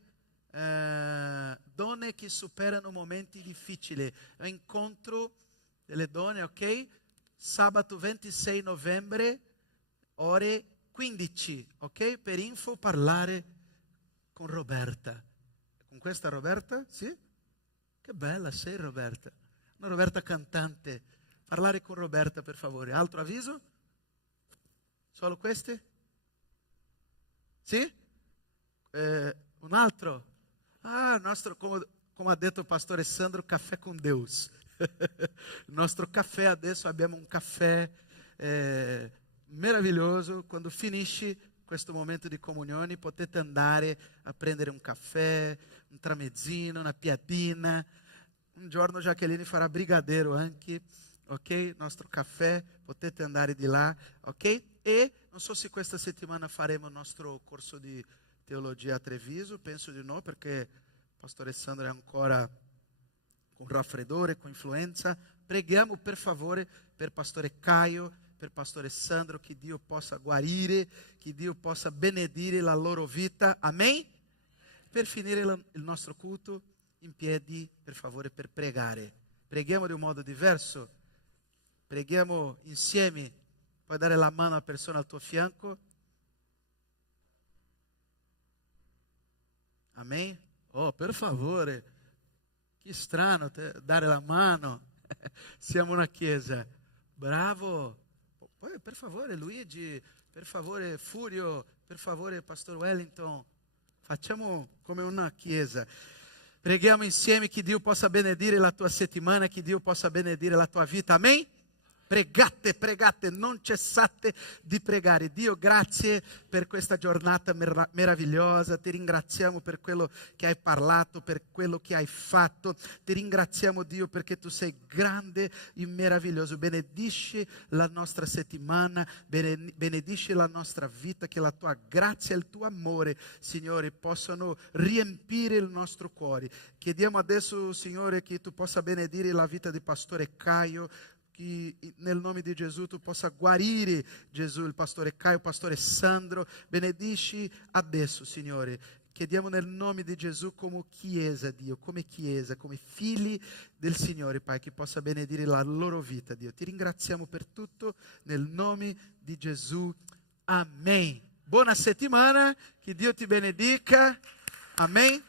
donne che superano momenti difficili. Incontro delle donne, ok? Sabato 26 novembre, ore 15, ok? Per info parlare con Roberta. Con questa Roberta? Sì? Che bella sei, Roberta. Una Roberta cantante. Parlare con Roberta, per favore. Altro avviso? Solo queste? Sì? Un altro? Nostro, come ha detto il pastore Sandro, caffè con Deus. Il nostro caffè, adesso abbiamo un caffè meraviglioso. Quando finisci questo momento di comunione potete andare a prendere un caffè, un tramezzino, una piadina. Un giorno Jacqueline farà brigadeiro anche, ok? Il nostro caffè, potete andare di là, ok? E non so se questa settimana faremo il nostro corso di teologia a Treviso, penso di no, perché il pastore Sandro è ancora con raffreddore, con influenza. Preghiamo per favore per pastore Caio, per pastore Sandro, che Dio possa guarire, che Dio possa benedire la loro vita. Amen? Per finire il nostro culto, in piedi, per favore, per pregare. Preghiamo di un modo diverso. Preghiamo insieme. Puoi dare la mano alla persona al tuo fianco. Amen? Oh, per favore. Che strano dare la mano. Siamo una chiesa. Bravo. Poi per favore Luigi, per favore Furio, per favore Pastor Wellington. Facciamo come una chiesa. Preghiamo insieme che Dio possa benedire la tua settimana, che Dio possa benedire la tua vita. Amen? Pregate, non cessate di pregare. Dio, grazie per questa giornata meravigliosa. Ti ringraziamo per quello che hai parlato, per quello che hai fatto. Ti ringraziamo, Dio, perché tu sei grande e meraviglioso. Benedici la nostra settimana, benedici la nostra vita, che la tua grazia e il tuo amore, Signore, possano riempire il nostro cuore. Chiediamo adesso, Signore, che tu possa benedire la vita di pastore Caio, che nel nome di Gesù tu possa guarire, Gesù, il pastore Caio, il pastore Sandro. Benedici adesso, Signore. Chiediamo nel nome di Gesù come Chiesa, Dio, come Chiesa, come figli del Signore, Pai, che possa benedire la loro vita, Dio. Ti ringraziamo per tutto, nel nome di Gesù. Amen. Buona settimana, che Dio ti benedica. Amen.